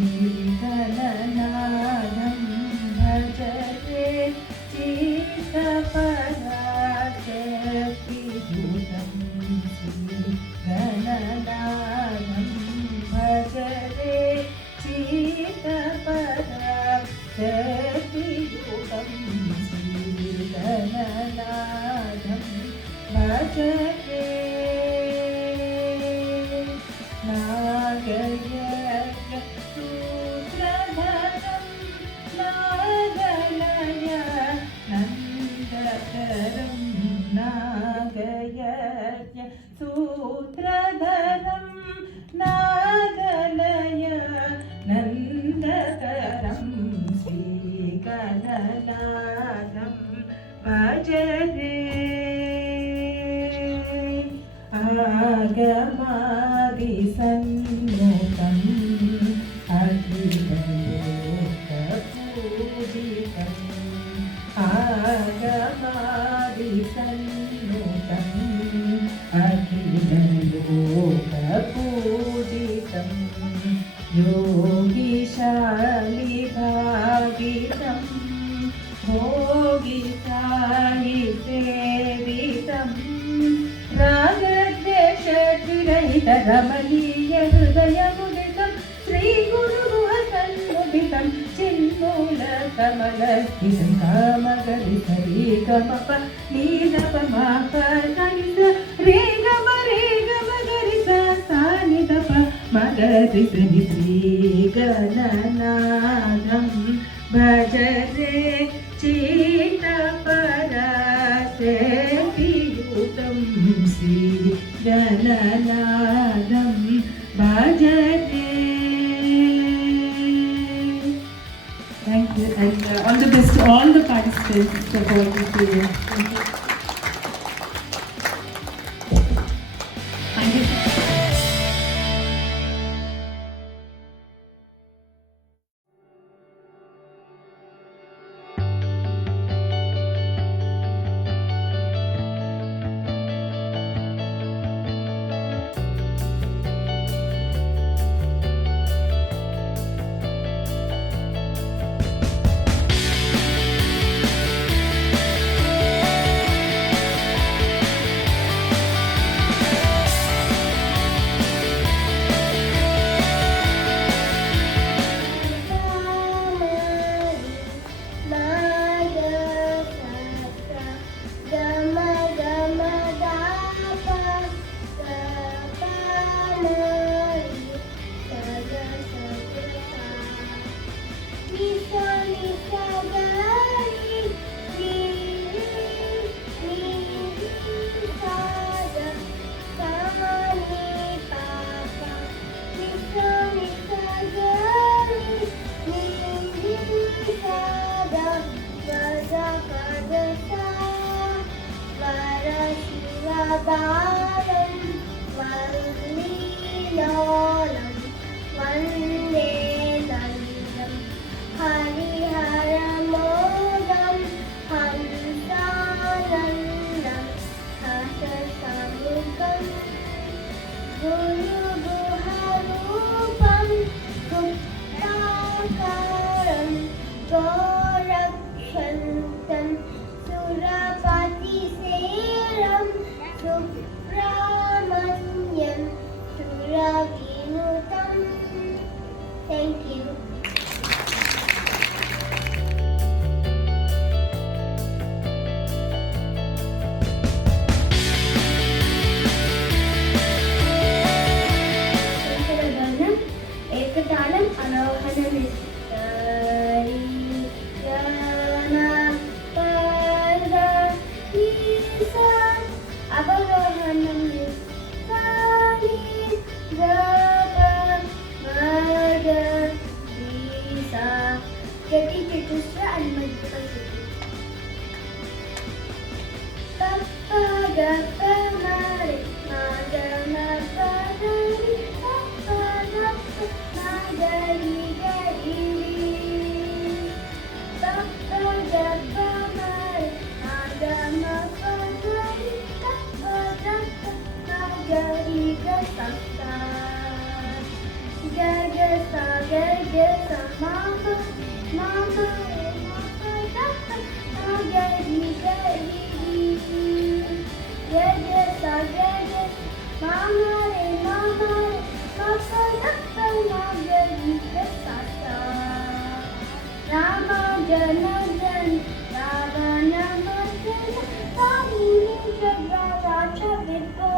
श्रीगणनाथं भजते चित्तपराशक्तिभूतं श्रीगणनाथं भजते चित्तपराशक्तिभूतं श्रीगणनाथं भजते नागयज्ञ सूत्रधरं नागलय नन्दकरं नागयज्ञ सूत्रधरं नागलय नन्दकरं श्रीगणनाथं भजते आगमादिसन्नुतम् अखिललोकपूजितम् आगमादिसन्नुतम् अखिललोकपूजितम् योगिशालिभागितं भोगिसाहिसेवितं रागद्वेषरहितरमणीय हृदयमुदितं श्रीगुरुगुहसन्मुदितं चिन्मूलकमलस्थितं कामगरिसरीगमप नीदपमापगरिस रेगमरेगमगरिस सानिदप मगरिसनि श्रीगणनाथं भजते चित्तपराशक्तिभूतं श्रीगणनाथं भजते. Thank you, and all the best to all the participants for all this period. Thank you. Thank you. Janardhan, Ravana Mardana, Kamini Jagraraja Vipo,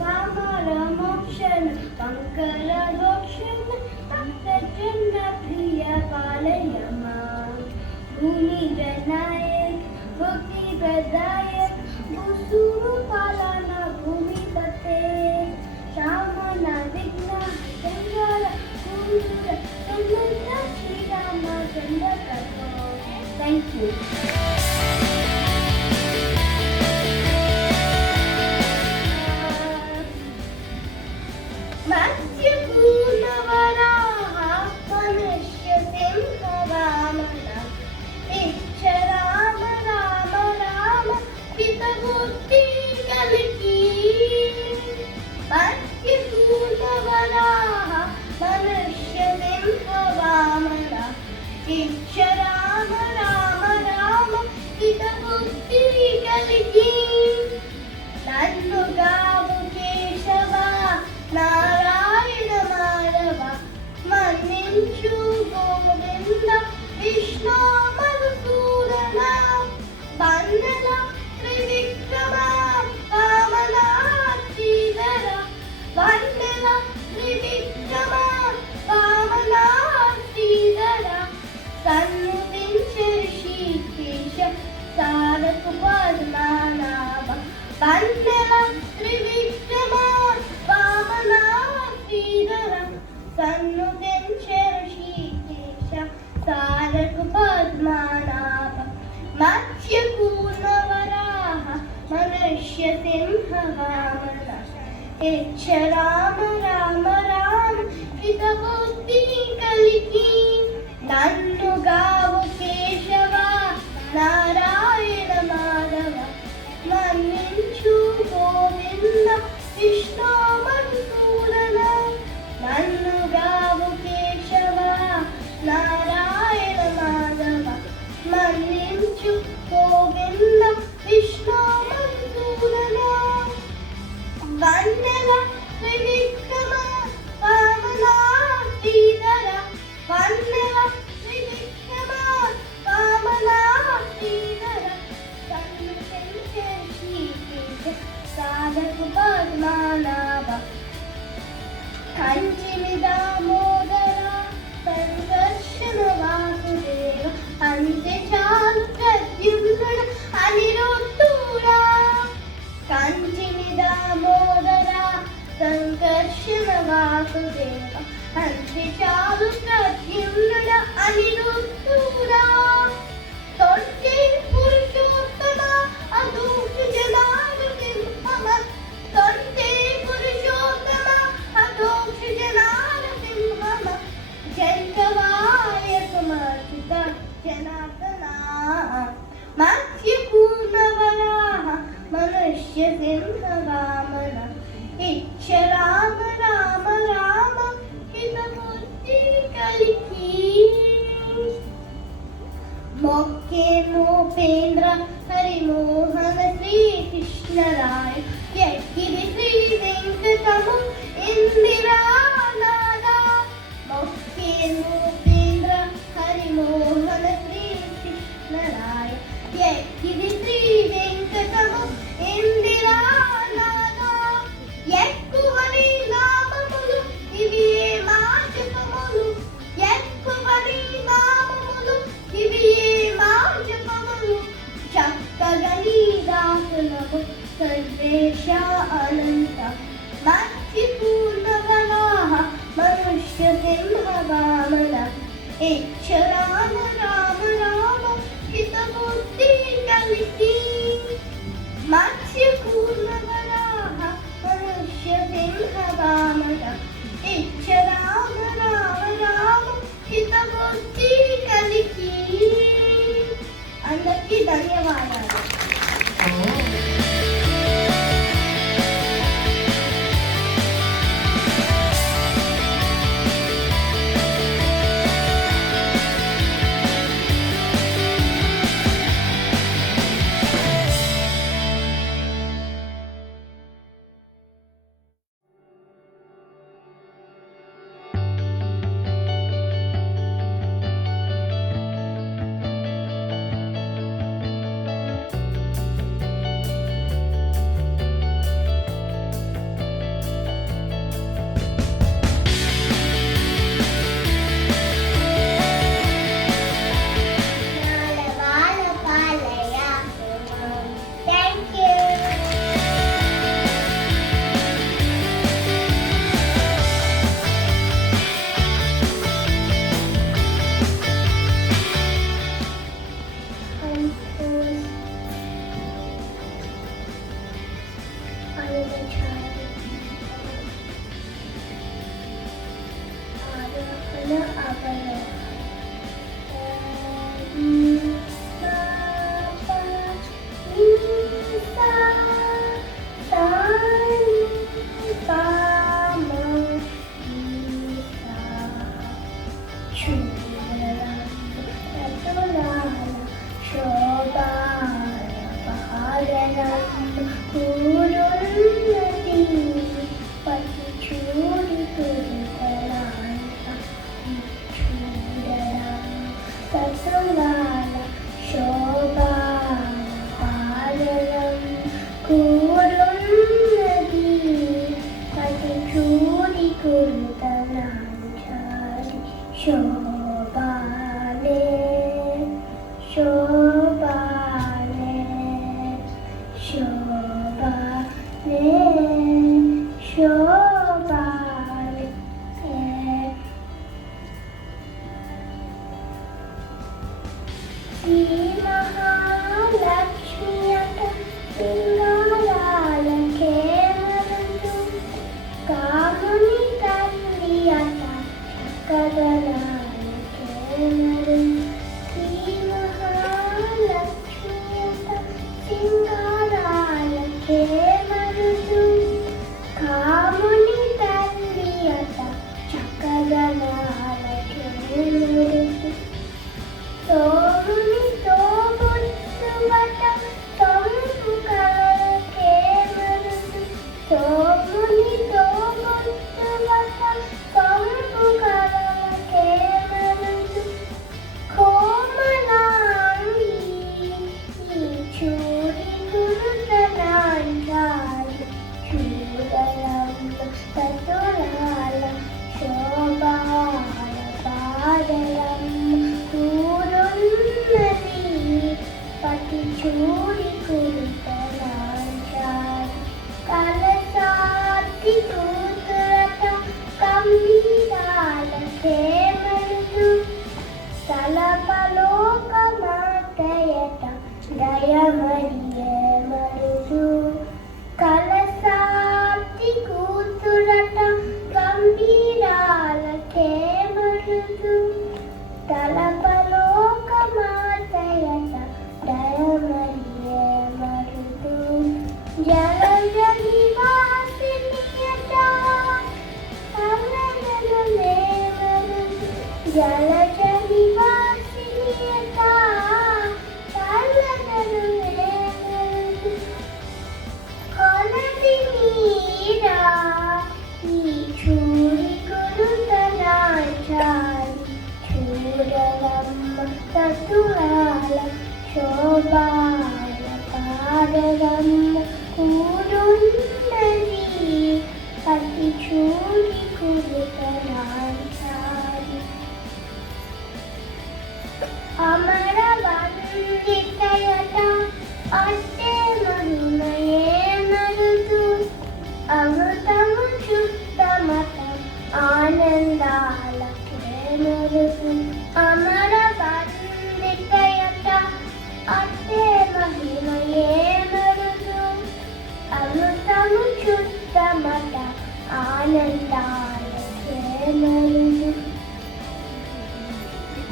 Kamara Mokshana, Pankara Dokshana, Takta Janna Priya Palayama, Bhumi Janayak, Bhakti Pradayak, Musuru Palana Bhumi Pate, Shamana Vigna, Chandra, Kundura, Chandra, Shri Rama, Chandra Kato. Thank you. Matsya Purnavaraha, Manashya Simha Vamana, Ichcha Rama Rama Rama, Pita Buddhi Kalki. Matsya Purnavaraha, Manashya Simha Vamana, Ichcha Rama Rama Rama, Pita Buddhi Kalki. Nannu gavu Keshava, Narayana Madhava, Manninchu Govinda, Vishnu Madhusudana, Vandana Trivikrama, Vamana Sridhara, Vandana Trivikrama, Vamana Sridhara, Sannudincha Rishikesha, Saraku Padmanabha, Vandana Trivikrama, Vamana Sridhara, Sannudincha Rishikesha, Saraku Padmanabha, Matsya Purnavaraha, Manashya Simha Vamana, Ichcha Rama Rama Rama, Pita Buddhi Kalki. Nannu gavu Keshava, Narayana Madhava, Manninchu Govinda, Vishnu Madhusudana. Nannu gavu Keshava, Narayana Madhava, Manninchu Govinda, Vishnu Madhusudana. Vandana Trivikrama, Vamana Sridhara, Vandana Trivikrama, Vamana Sridhara, Sannudincha Rishikesha, Saraku Padmanabha, Kanchini Damodara, Sankarshana Vasudeva, Ante Chalu Pradyumna, Aniruddhura. Kanchini Damodara, Sankarshana Vasudeva, Ante Chalu Pradyumna, Aniruddhura. Totte Purushottama, Adosha Janara Simhama, Totte Purushottama, Adosha Janara Simhama, Jankavaya Samarchita Janatana. Matsya Purnavaraha, Manashya Simha Vamana, Ichcha Rama Rama Rama, Pita Buddhi Kalki. Mokke Mopendra, Hari Mohan Sri Krishna Rai, Yakiri Sri Venkatama, Indira Nada. Mokke Mopendra, Hari Mohan Sri Krishna Rai, Yakiri Sri Venkatama, Indira Nada. Yakkuvari Namamulu, Iviye Majapamulu, Yakkuvari Namamulu, Iviye Majapamulu, Chakkagani Dasanamu, Sarvesha Ananta. Matsya Purnavaraha, Manashya Simha Vamana, Ichcha Rama Rama Rama, Pita Buddhi Kalki. Matsya Purnavaraha, Manashya Simha Vamana, Ichcha Rama Rama Rama, Pita Buddhi Kalki. అందరికీ ధన్యవాదాలు. శోభాలే శోభాలే శోభాలే శోభాలే శ్రీ మహాలక్ష్మి అట సింగారాలకే మరుదు కాముని తల్లి అట కదలాలకే మరుదు శ్రీ మహాలక్ష్మి అట సింగారాలకే మరుదు కాముని తల్లి అట చక్కదనాలకే మరుదు సోముని తోబుట్టువట సొంపు కలలకే మరుదు సోముని తోబుట్టువట సొంపు కలలకే మరుదు కోమలాంగి ఈ చూడి గురుతనాంచాలి చూడలమ్మ తతులాల శోభాల పాదలమ్మ కూరున్నది పతి చూడి కురుతనాంచాలి కలసాతి కూతురట కంబీరాలకే మరుదు తలపలోక మాతయట దయమరియే మరుదు కలసాతి కూతురట గంభీరాలకే మరుదు తలపలోక మాతయట దయమరియే మరుదు జలజ నివాసినియట కమలదలనే మరుదు జలజ నివాసినియట కమలదలనే మరుదు కొలది మీరా ఈ చూడి గురుతనాచారి చూడలమ్మ తతులాల శోభాల పాదలమ్మ కూరున్నది పతి చూడి గురుతనాచారి అమర వందితయట అట్టే మహిమయే మరుదు అమృతము శుద్ధమత ఆనందాలకే మరుదు అమర వందితయట అట్టే మహిమయే మరుదు అమృతము శుద్ధమత ఆనందాలకే మరుదు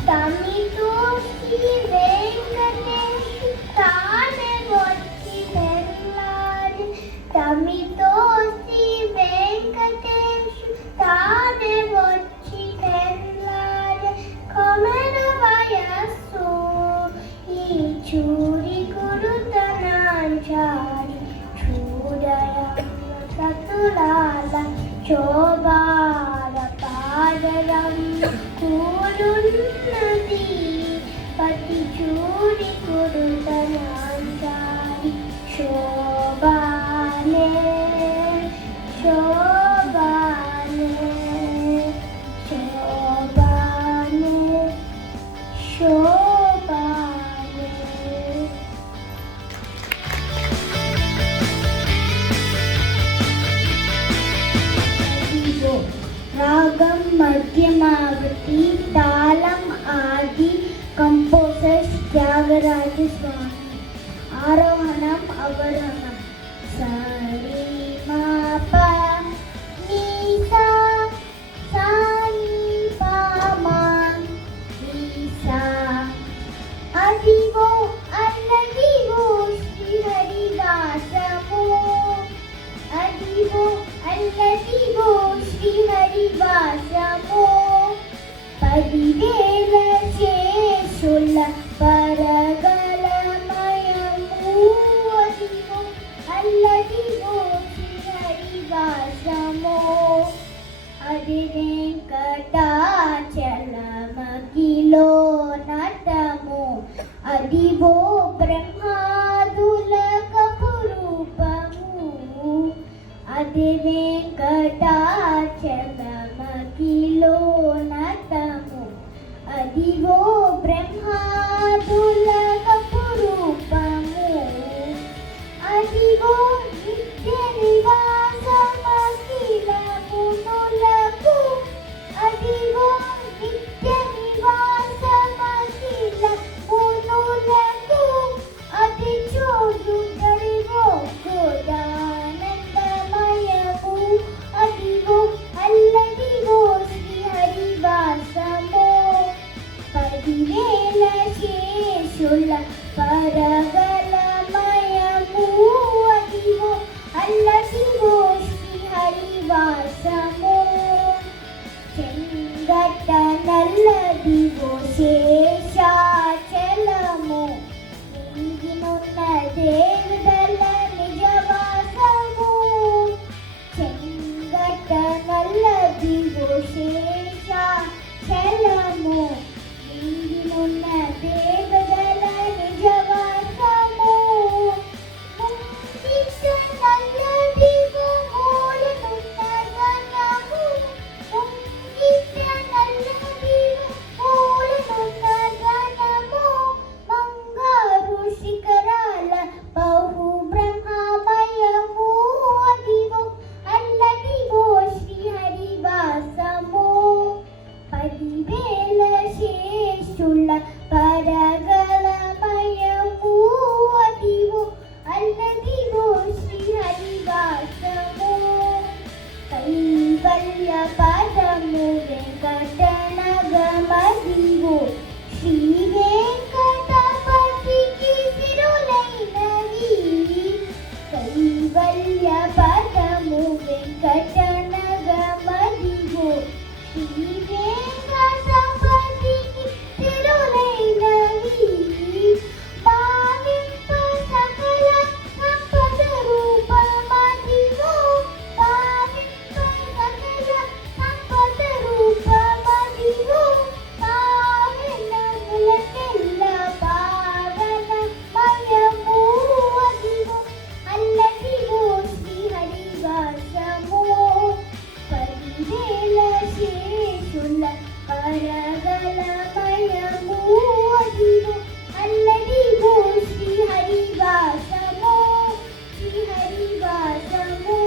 తమితో శ్రీ వెంకటేశు తానే వచ్చి వెళ్ళాలి తమితో శ్రీ వెంకటేశు తానే వచ్చి వెళ్ళాలి కొమర వయస్సు ఈ చూడి గురుతనాంచాలి చూడయమ్మ సతులాల శోభాల పాదలమ్మ కూరున్నది పతి చూడి కురుతనాంచాలి శోభానే శోభానే శోభానే శోభానే రాగం మధ్యమావతి తాళం ఆది కంపోజర్స్ త్యాగరాజ స్వామి ఆరోహణం అవరోహణం సరి మా ప నీ సా సా నీ పా మా నీ సా అదివో అల్లదివో శ్రీహరిదాసము అదివో అల్లదివో శ్రీహరివాసము పదివేల శేషుల పరగలమయము అదివో అల్లదివో శ్రీహరివాసము అది వెంకటాచలమకిలో నటము అదివో బ్రహ్మాదుల కపురూపము అది వెంకటాచలమకిలో నటము అదివో బ్రహ్మాదులకు రూపము అదివో నిత్య నివాసమఖిల మునులకు అదివో నిత్య నివాసమఖిల మునులకు అతి చోటు గడివో గోదానందమయము అదివో అల్లదివో శ్రీహరివాసము 10,000 శేషుల పరగలమయము అదివో అల్లదివో శ్రీహరివాసము చెంగట నల్లదివో శేషాచలము నింగినున్న దేవతల నిజవాసము చెంగట నల్లదివో శేషాచలము నింగినున్న దేవతల నిజవాసము ముంగిట నల్లదివో మూలనున్న గణము ముంగిట నల్లదివో మూలనున్న గణము మంగారు శిఖరాల బహు బ్రహ్మమయము అదివో అల్లదివో శ్రీహరివాసము 10,000 శేషుల పరగలమయము అదివో అల్లదివో శ్రీహరివాసము కైవల్య పదము వెంకటనగమదివో శ్రీ వెంకటపతికి సిరులైనవి కైవల్య పదము వెంకటనగమదివో శ్రీ వెంకటపతికి సిరులైనవి భావింప సకల సంపద రూపమదివో భావింప సకల సంపద రూపమదివో పావనములకెల్ల పావనమయము అదివో అల్లదివో శ్రీహరివాసము 10,000 శేషుల పరగలమయము అదివో అల్లదివో శ్రీహరివాసము శ్రీహరివాసము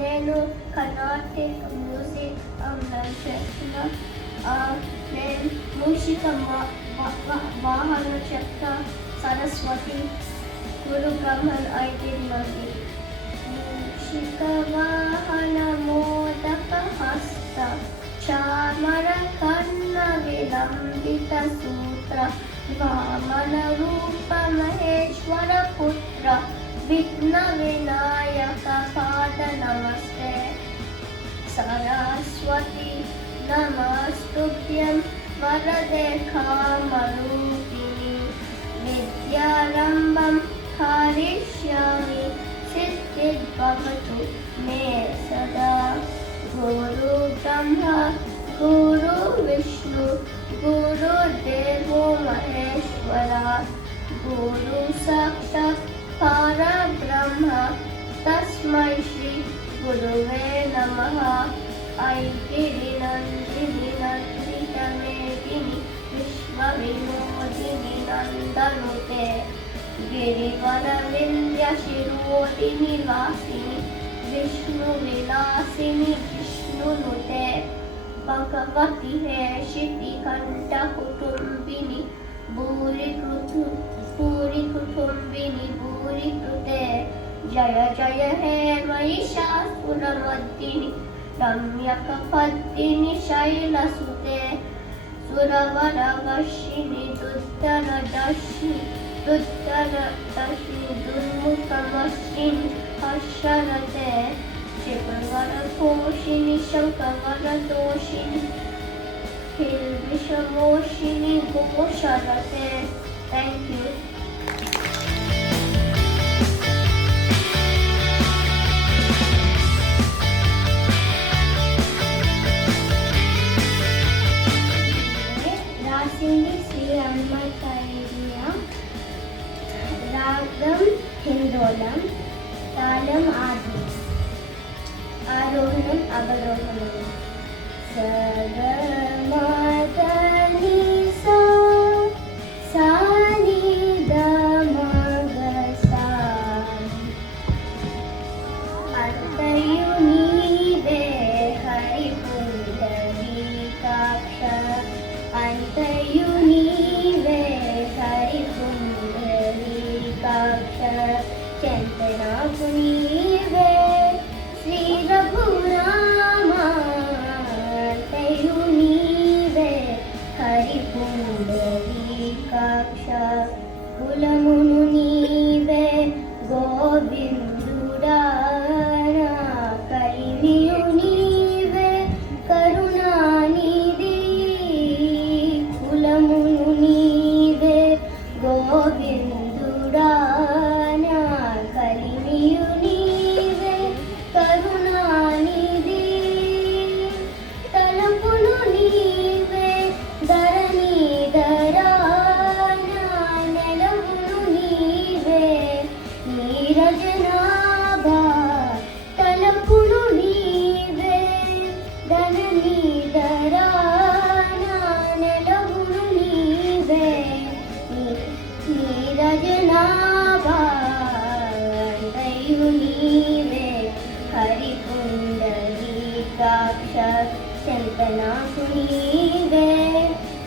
నేను కర్ణాటిక్ మ్యూజిక్ లర్న్ చేస్తున్నా నేను మూషిక వాహన చెప్త సరస్వతి గురు బ్రహ్మన్ ఐదిన్నది మూషిక వాహన మోదక హస్త చామర కర్ణ విలంబిత సూత్ర వామన రూప మహేశ్వర పుత్ర విఘ్న వినాయక పాద నమస్తే సరస్వతి నమస్తుభ్యం వరదే కామరూపిణి విద్యారంభం కరిష్యామి సిద్ధిర్భవతు మే సదా గురు బ్రహ్మ గురు విష్ణు గురుదేవో మహేశ్వర గురు సాక్షాత్ పరబ్రహ్మ తస్మై శ్రీ గురువే నమః ఐగిరి నందిని నందిత మేదిని విశ్వ వినోదిని నందనుతే గిరివర వింధ్య శిరోదిని వాసిని విష్ణు విలాసిని విష్ణునుతే భగవతి హేషితి కంఠ కుటుంబిని భూరి కుటుంబిని భూరి కృతే జయ జయ హే Mahishasuramardini రమ్యకపద్దిని శైలసుతే సురవరవర్షిణి దుర్ధరదర్శిని దుర్ముఖమర్షిణి హర్షరతే శిఖరవరఘోషిణి శంఖవరదోషిణి హిల్విష Shamoshini Gosharate. Thank you. రాసింది శ్రీ అమ్మకయ్య. రాగం హిందోళం, తాళం ఆది, ఆరోహణం అవరోహణం. సగమదని సా సాని దమగసా అంతయు నీవే హరి పుండరీకాక్ష. అంతయు నీవే హరి పుండరీకాక్ష. చెంతనాకు నీవే శ్రీ రఘురామ. అంతయు నీవే హరి పుండరీకాక్ష. కులమును నీవే గోవిందుడా. కలిమియు నీవే కరుణానిధి. కులమును నీవే గోవిందుడా. కలిమియు నీవే కరుణానిధి. తలపును నీవే ధరణీధరాన. నెలవును నీవే నీరజనాభా. తలపును నీవే ధరణీధరాన. నెలవును నీవే నీరజనాభా. అంతయు నీవే హరి పుండరీకాక్ష. చెంతనాకు నీవే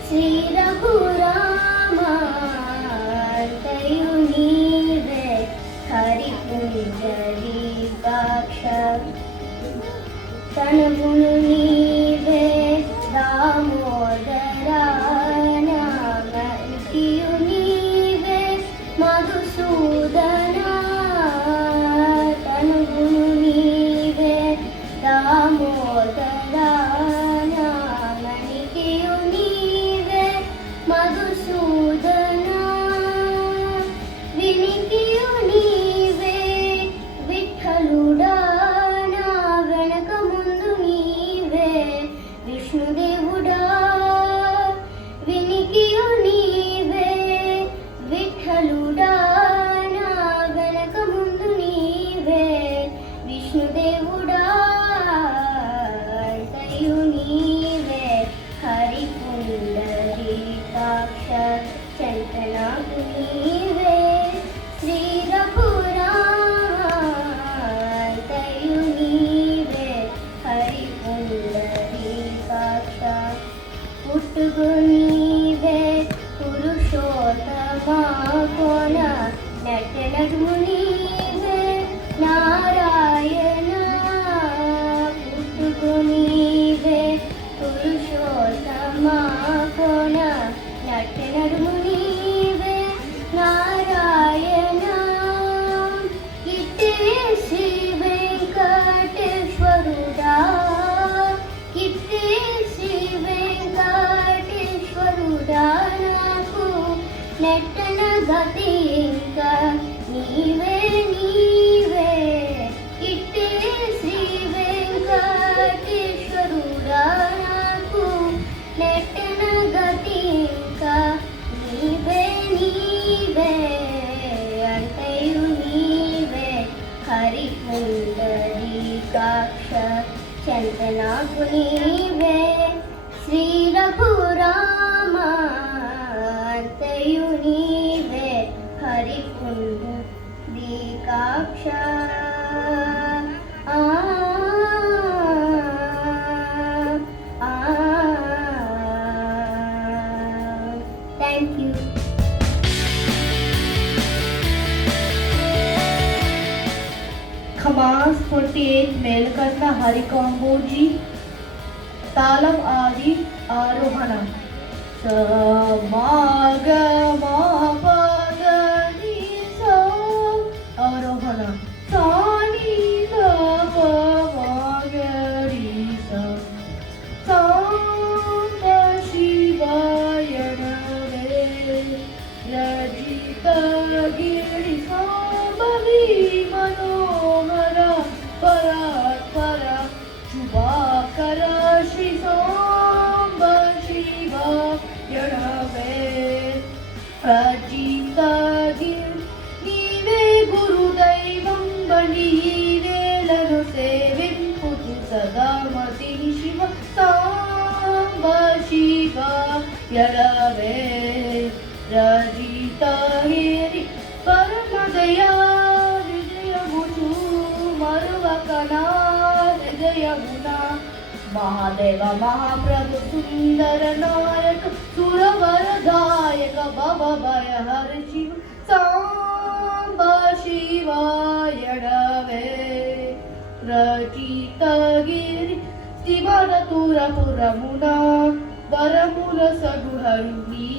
శ్రీ రఘురామ. అంతయు నీవే హరి పుండరీకాక్ష. తనవును నీవే దామోదరాన. మరికియు నీవే మధుసూదన. తనవును నీవే దామోదరాన. మణికియు నీవే మధుసూదన. వినికియు నీవే విఠలుడా. వెనక ముందు నీవే విష్ణుదేవుడా. వినికియు నీవే విఠలుడా. వెనక ముందు నీవే విష్ణుదేవుడా. అంతయు నీవే హరి పుండరీకాక్ష. చెంతనాకు నీవే శ్రీ రఘురామ. అంతయు నీవే హరి పుండరీకాక్ష. పుట్టుగు నీవే పురుషోత్తమా కోన. నటనడుము నీవే నారాయణ. పుట్టుగు నీవే పురుషోత్తమా కోన. నటనడుము నీవే నారాయణ. ఇట్టే శ్రీ వెంకటేశ్వరుడా. ఇట్టే శ్రీ వెంకటేశ్వరుడా. నాకు నెట్టన గతి ఇంకా నీవే నీవే. ఇట్టే శ్రీ వెంకటేశ్వరుడా. నాకు నెట్టన గతి ఇంకా నీవే నీవే. అంతయు నీవే హరి పుండరీకాక్ష. చెంతనాకు నీవే శ్రీ రఘురామ. అంతయు నీవే హరి పుండరీకాక్ష. Thank you. खमास 48 मेलकर्ता हरिकांबोजी. तालम आदि आरोहणम. समागमापदनी सा आरोहणम. सानी दपमगरी सा. सांत शिवा రచితగిరి నీవే గురుదైవం బలివేలను సేవింపుతు సదా మతిని శివ సాంబ శివ ఎడవే రచితగిరి పరమదయా హృదయముచు మరువకనా హృదయమునా महादेव महाप्रभु सुंदर नायक सुरवरदायक भव भय हर शिव सांब शिवाय डवे रचितगिरि शिवरतुरपुरमुना वरमुल सगुहरुनी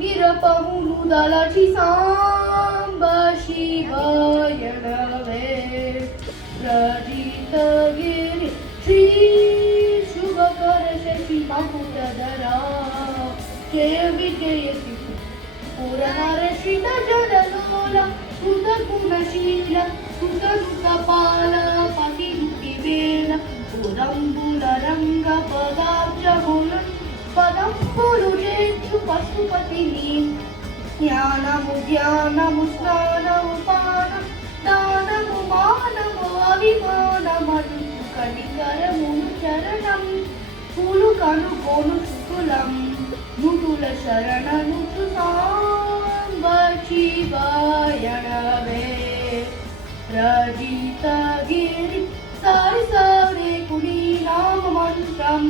निरपमुनु दलचि सांब शिवाय डवे रचितगिरि श्री शुभकर शशि मकुटधरा जय विजय पुरहर श्रित जनलोला सुत गुणशील सुत नुतपाल पतिनुतिवेल पुरंबुल रंग पदाब्जगुण पदंबुलु जेक्षु पशुपतिनी ज्ञानमु ध्यानमु स्नानमु पानम दानमु मानमु अभिमानमनु कनिकरमुनु चरणं पूलु कनु कोनु सुकुलं मुकुल शरणनु सांब शिवाय डवे रचितगिरि सारि सारे कुनी नाम मंत्रं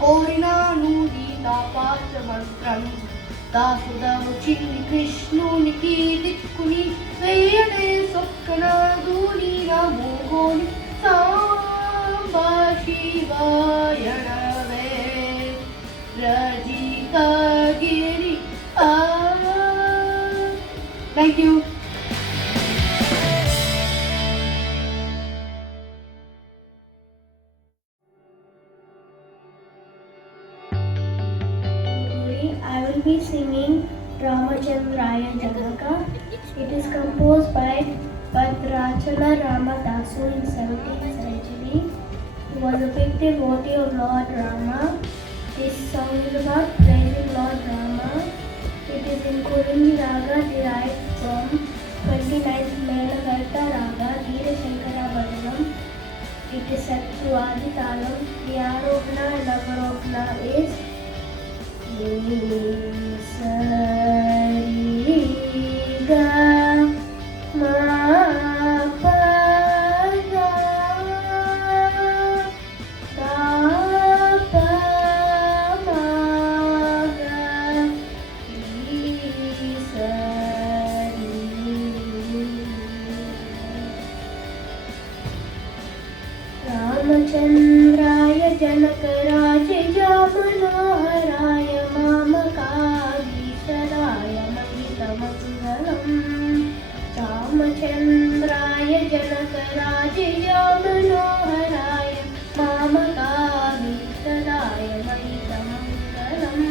कोरिनानु दीना पाच मंत्रं दासुदमु चिन्नि कृष्णुनि दिक्कुनि वेयने सोक्कना दूनी नमो गोनि सांब शिवाय डवे रचितगिरि Thank you. I will be singing Ramachandraya Janaka. It is composed by Bhadrachala Ramadasu in 17th century. He was a big devotee of Lord Rama. This song is about praising Lord Rama. It is in Kurinji Raga derived from 29th Melakarta Raga, Veera Shankara Bhajanam. It is set to Adi Talam. The Arohana and Avarohana is Sari Ga Ma Pa Ga Sa Pa Ma Ga Ni Sari. Ramachandraya Janakaraja Manoharaय मामकाभीष्टदाय महितमङ्गलम् रामचन्द्राय जनकराजय Manoharrai मामकाभीष्टदाय महितमङ्गलम्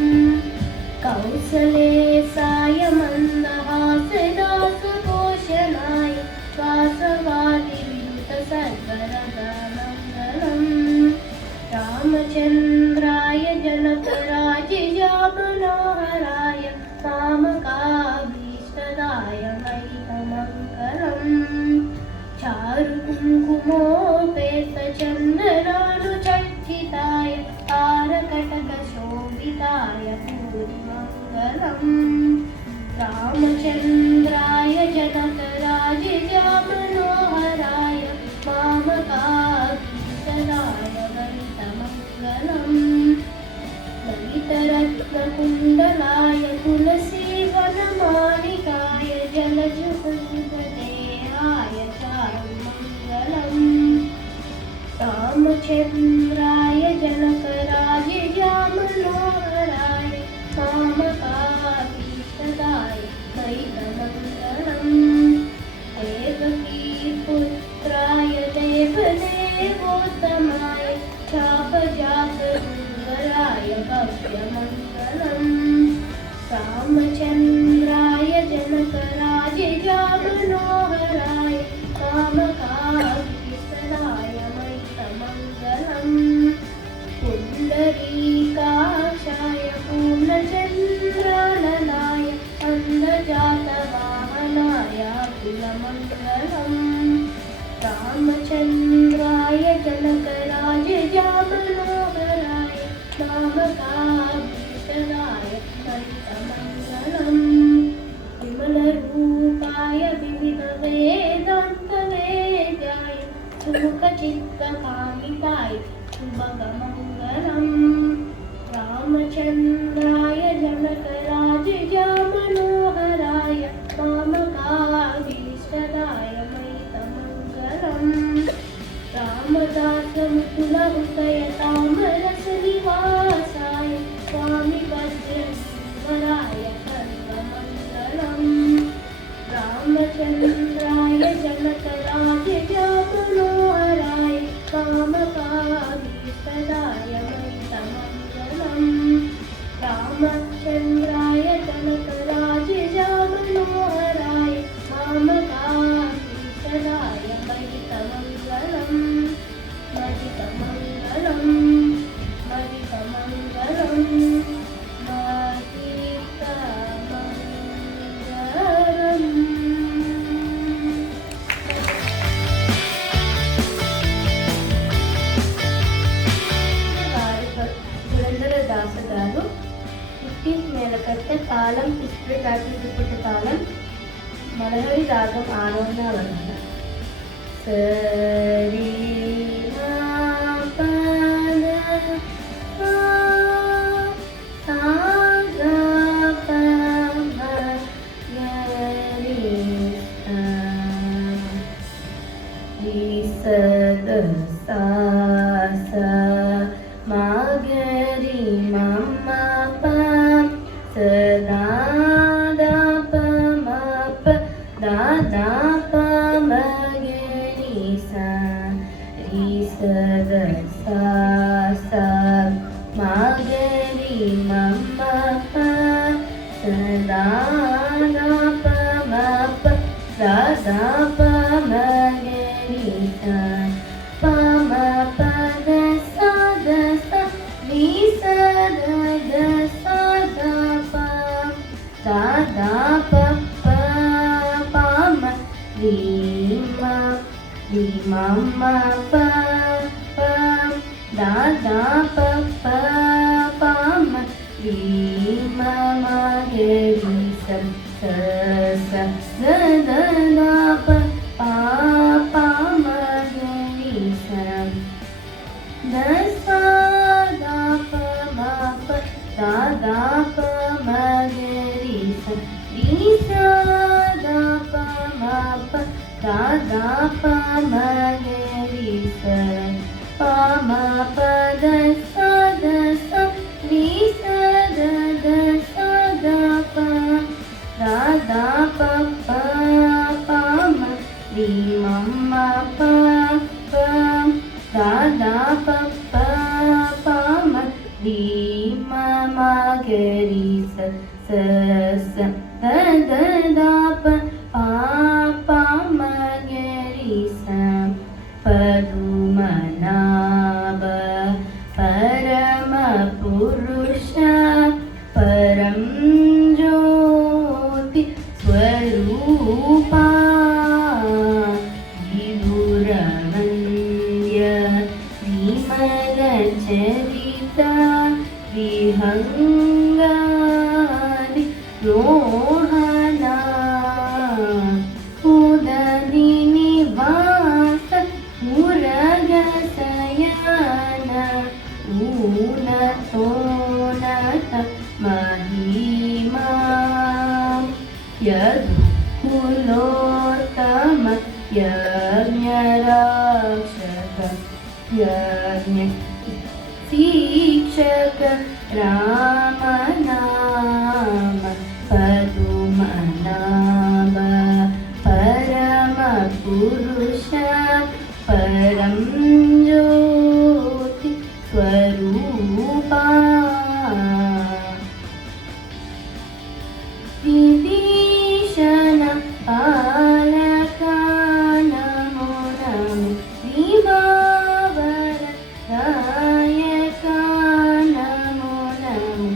कौसलेशाय मन्दहासदासपोषणाय वासवादिविनुतसर्वरगमङ्गलम् रामचन्द्राय जनकराजय Manoharrai मामकाभीष्टदाय महितमङ्गलम् चारुकुङ्कुमोपेतचन्दनानुचर्चिताय तारकटकशोभिताय पूर्णमङ्गलम् रामचन्द्राय जनकराजय Manoharrai मामकाभीष्टदाय महितमङ्गलम् ललितरत्नकुण्डलाय तुलसीवनमालिकाय जलजकुन्ददेहाय चारुमङ्गलम् रामचन्द्राय जनकराजय Manoharrai मामकाभीष्टदाय महितमङ्गलम् देवकीपुत्राय देवदेवोत्तमाय चापजातसुन्दराय भव्यमङ्गलम् रामचन्द्राय जनकराजय Manoharrai कामकाभीष्टदाय महितमङ्गलम् पुण्डरीकाक्षाय पूर्णचन्द्राननाय मङ्गलम् रामचन्द्राय जनकराजयामनोहराय नामकाभीषणाय मङ्गलम् विमलरूपाय विविधवेदान्तवेद्याय सुमुखचित्तकामिताय शुभमङ्गलम् रामचन्द्राय जनकराजयामनोहराय नामकाभीष्टदाय मङ्गलम् रामदासमुकुलहृदय तामरसनिवासाय स्वामी भद्रवराय सर्वमङ्गलम् रामचन्द्राय जनकराजयामनोहराय कामकाभीष्टदाय मङ्गलम् रामचन्द्राय जनकराजयामनोहराय कामकाभीष्टदाय मङ्गलम् मदितमङ्गलम् పురంధరదాసు గారు 15 మేళకర్త తాళం ఇస్త్రీ తాళం మలహరి రాగం ఆరోహణ సరి Magari mama pa sada da pa ma pa da da pa magari sa ri sa da sa sa magari mama pa sada da pa ma pa da da pa magari sa pa ma pa da sa da sa ri sa da da sa da pa da da pa pa pa ma ri ma ma pa pa da da pa pa pa ma ri ma ma ge ri sa sa sa da da da pa pa pa ma ge ri sa da sa da pa ma pa da da pa ma ge ri sa da pa ma pa da da pa ma ge ri sa pa ma pa da sa ri sa da da sa da pa da da pa pa pa ma ri ma ma pa pa da da pa pa pa ma ri ma ma ge ri sa sa sa da da da pa pa pa ma ge ri sa Padumanaba Parama Purusha Param Jyoti Swarupa Viduramanya Vimala Charita Vihangari Rohana Udadini Vasa Uragasayana Unatonata Mahima Yadkulotama Yajnarakshaka Yajna Sikshaka Ramanama Padumanaba Parama Purusha Param Jyoti Swarupa Vidishana Palaka Namo Namo Vivavara Dayaka Namo Namo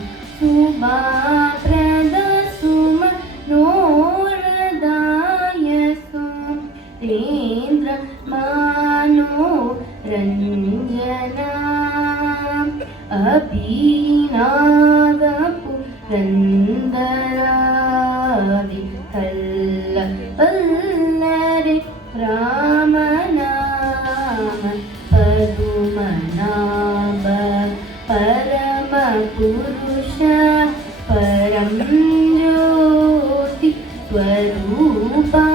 పీనాదపు రందరాది కల్ల పల్లరి రామనామ పదుమనాభ పరమ పురుష పరం జ్యోతి స్వరూపా.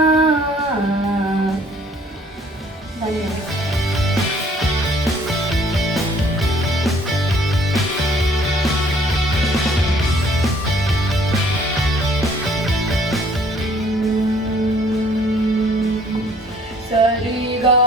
ధన్యవాదాలు.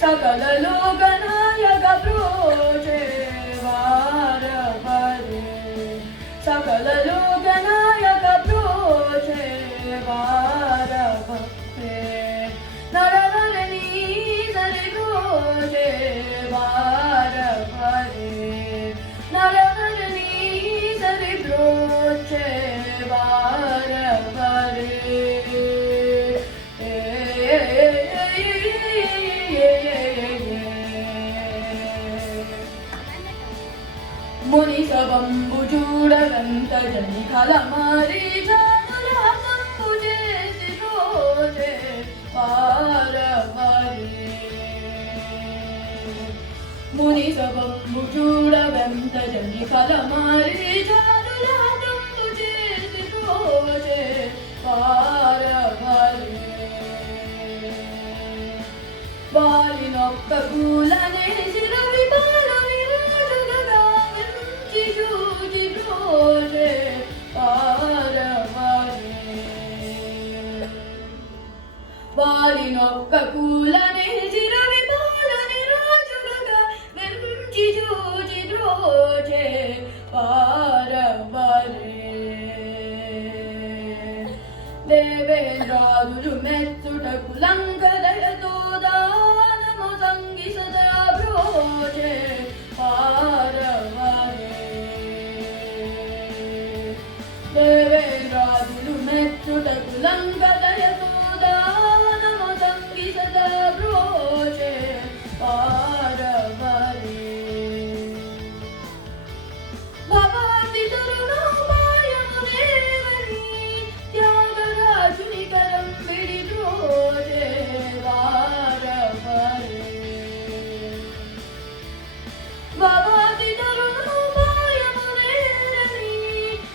सकल लोक नायक ब्रोचे वारवरे, सकल लोक नायक ब्रोचे वारवरे, नरवरनी जरि ब्रोचे वारवरे, नरवरनी जरि ब्रोचे वारवरे. मुनि सबंबुजूडगंत जनि खलमारी जानुरातंबुजे सिरोजे पारवरे, मुनि सबंबुजूडगंत जनि खलमारी जानुरातंबुजे सिरोजे पारवरे. बालिनोक्त गुलने सिरवि बालवि బాలినొక్క కూలనే జిరవి బాలని రాజుగగా వెంచి జూజి ద్రోజే పారవరే. దేవేంద్రాదులు మెచ్చుటకు లంకదయతో దానము సంగి సదా బ్రోజే పారవరే. దేవేంద్రాదులు మెచ్చుటకు లంకదయతో దానము సంగి సదా బ్రోజే పారవరే. భవాతి తరుణోపాయమునేవని త్యాగరాజుని కరం విడి బ్రోజే వారవరే. భవాతి తరుణోపాయమునేవని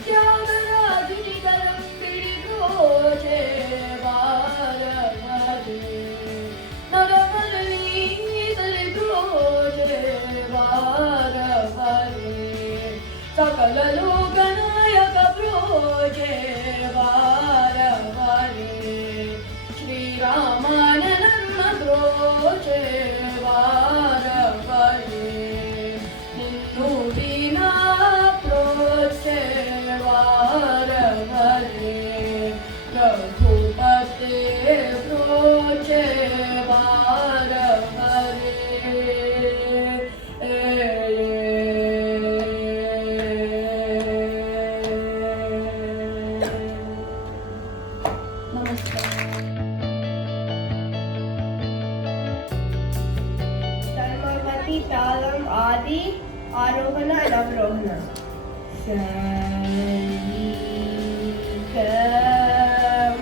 త్యాగరాజుని కరం విడి బ్రోజే వారవరే. నరవరని తరి బ్రోజే వారవరే. सकल लोक नायक ब्रोजे वारवरे. श्री रामानंद ब्रोजे वारवरे. निन्नु विना ब्रोजे वारवरे. रघुपते ब्रोजे वारवरे. धर्मवती तालम आदि आरोहण and अवरोहण. सरी गम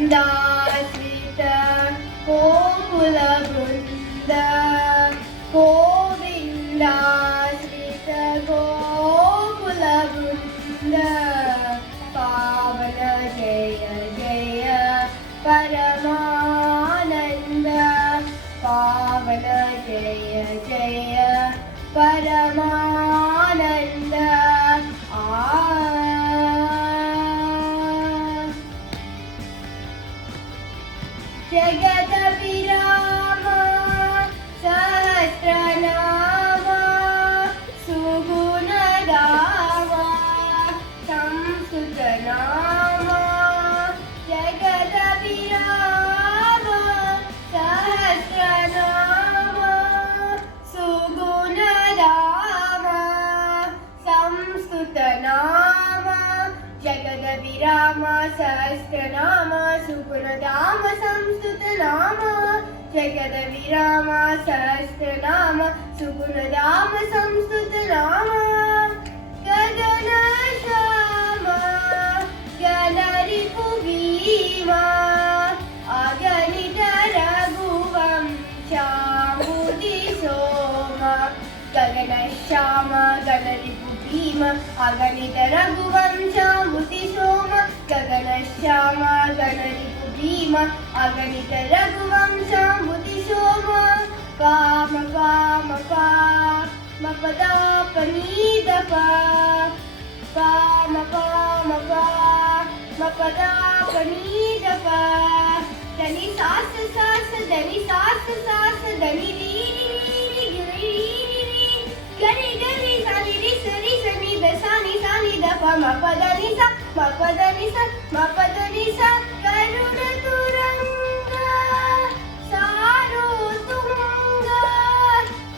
गोविन्दाश्रित गोकुलवृन्द गोविन्दाश्रित गोकुलवृन्द पावन जय जय परमानन्द पावन जय जय परमानन्द जगदभिराम सहस्रनाम सुगुणगाम संस्तुतनाम जगदभिराम सहस्रनाम सुगुणगाम संस्तुतनाम जगदभिराम सहस्रनाम सुगुणधाम संस्तुतनाम जगदभिराम सहस्रनाम सुगुणधाम संस्तुतनाम गगनश्याम गणरिपुभीमा अगणित रघुवंशाम्बुधिसोम गगनश्याम गणरिपुभीम अगणित रघुवंशाम्बुधिसोम गगनश्याम गणरिपुभीम अगणित रघुवंशाम्बुधिसोम पाम पाम पाम पदा पनीदप पाम पाम पाम पदा पनीदप धनि सास सास धनि सास सास धनि री री री गरि गरि सानि रि सरि सनि द सानि सानि द प म प द नि सा म प द नि सा म प द नि सा करुण तुरंग सारो तुंग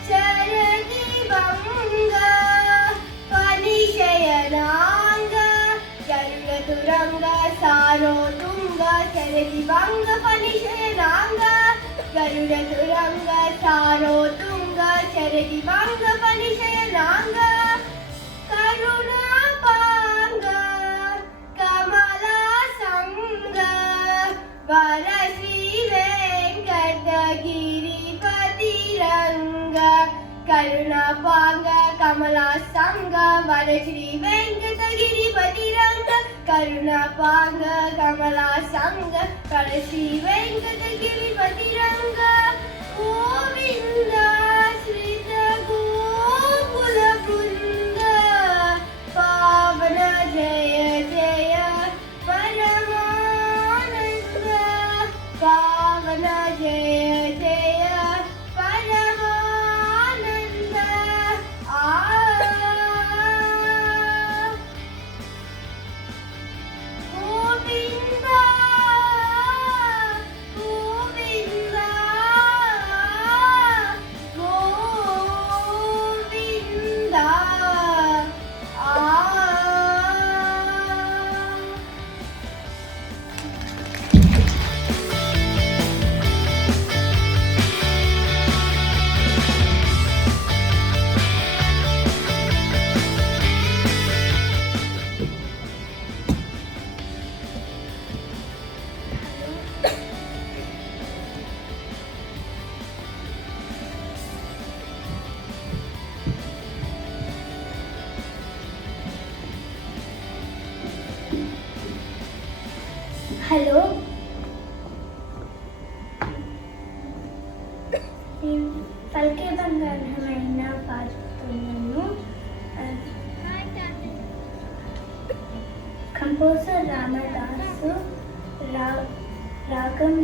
शरदि भंग फनिशयनांग गरुड तुरंग सारो तुंग शरदि भंग फनिशयनांग गरुड तुरंग सारो तुंग शरदि भंग फनिशयनांग करुणापांग कमला संग वर श्री वेंकटगिरिपति रंग करुणापांग कमला संग वर श्री वेंकटगिरिपति रंग करुणापांग कमला संग वर श्री वेंकटगिरिपति रंग गोविन्दाश्रित गोकुलवृन्द पावन जय जय परमानन्द पावन जय जय परमानन्द गोविन्द गोविन्द गोविन्द హలో నేను పలికే బంగారమైన పాడుతున్నాను కంపోజర్ రామదాసు రాగం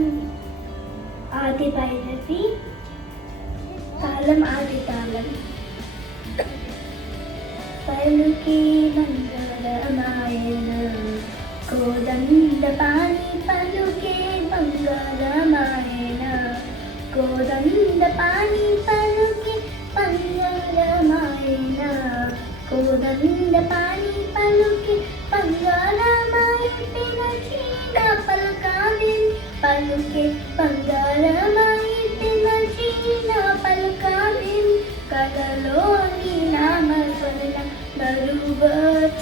ఆది భైరవి తాళం ఆది తాళం పలుకి మంగళమాయన కోదండపాణి పలుకే బంగారమాయన కోదండపాణి పలుకే బంగారమాయన కోదండపాణి పలుకే బంగారమాయన చీన పలకావిన్ పలుకే బంగారమాయన చీన పలకావిన్ కలలోని నామస్మరణ బరువ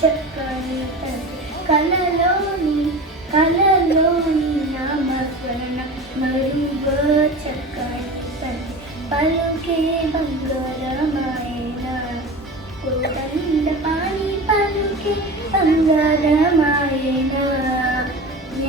చక్కని కలలోని కలలోని నామస్మరణ మరువ చక్కని తండ్రి పలుకే బంగారమాయన కోదండ పాని పలుకే బంగారమాయన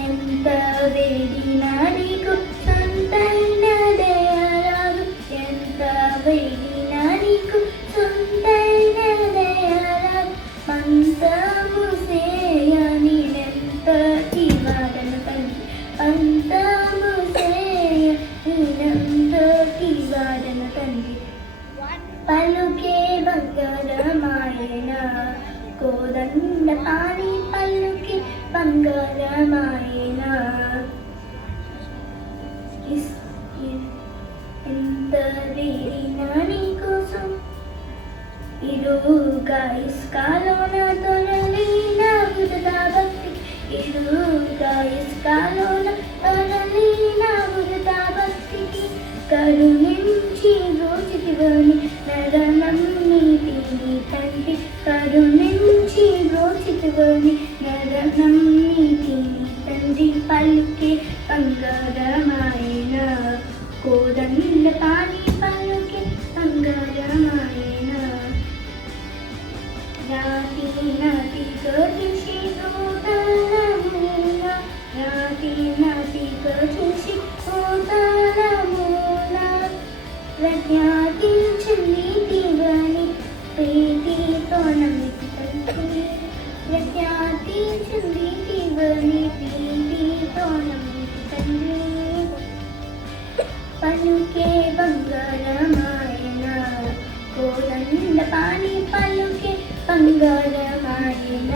ఎంత వేడినా నీకు సొంతైన దయరాదు ఎంత వేడినా నీకు సొంతైన దయరాదు పంతము సేయని నెంతటి వాదన తండ్రి పంతము సేయని నెంతటి వాదన తండ్రి పలుకే బంగారమాయన కోదండ పాని పలుకే బంగారమాయన ఎంత వేడినా నీకోసం ఇరుగా ఇస్కాలోన తొలలిన బుధదా భక్తి ఇరుగా ఇస్కాలోన తొలలిన బుధదా భక్తికి కరుణించి రోజుకివని నరనమ్మితిని తండ్రి కరుణించి రోజుకివని నరనమ్మితిని తండ్రి పలుకే బంగారమాయన కోదండ పాని పలుకే బంగారమాయన రాతి నాటి గడిచి గోతలమున రాతి నాటి గడిచి గోతలమున ప్రజ్ఞాతించింది దివని ప్రీతితో నమ్మితి తండ్రి ప్రజ్ఞాతించింది దివని ప్రీతితో నమ్మితి తండ్రి పలుకే బంగారమాయన కోదండ పాని పలుకే బంగారమాయన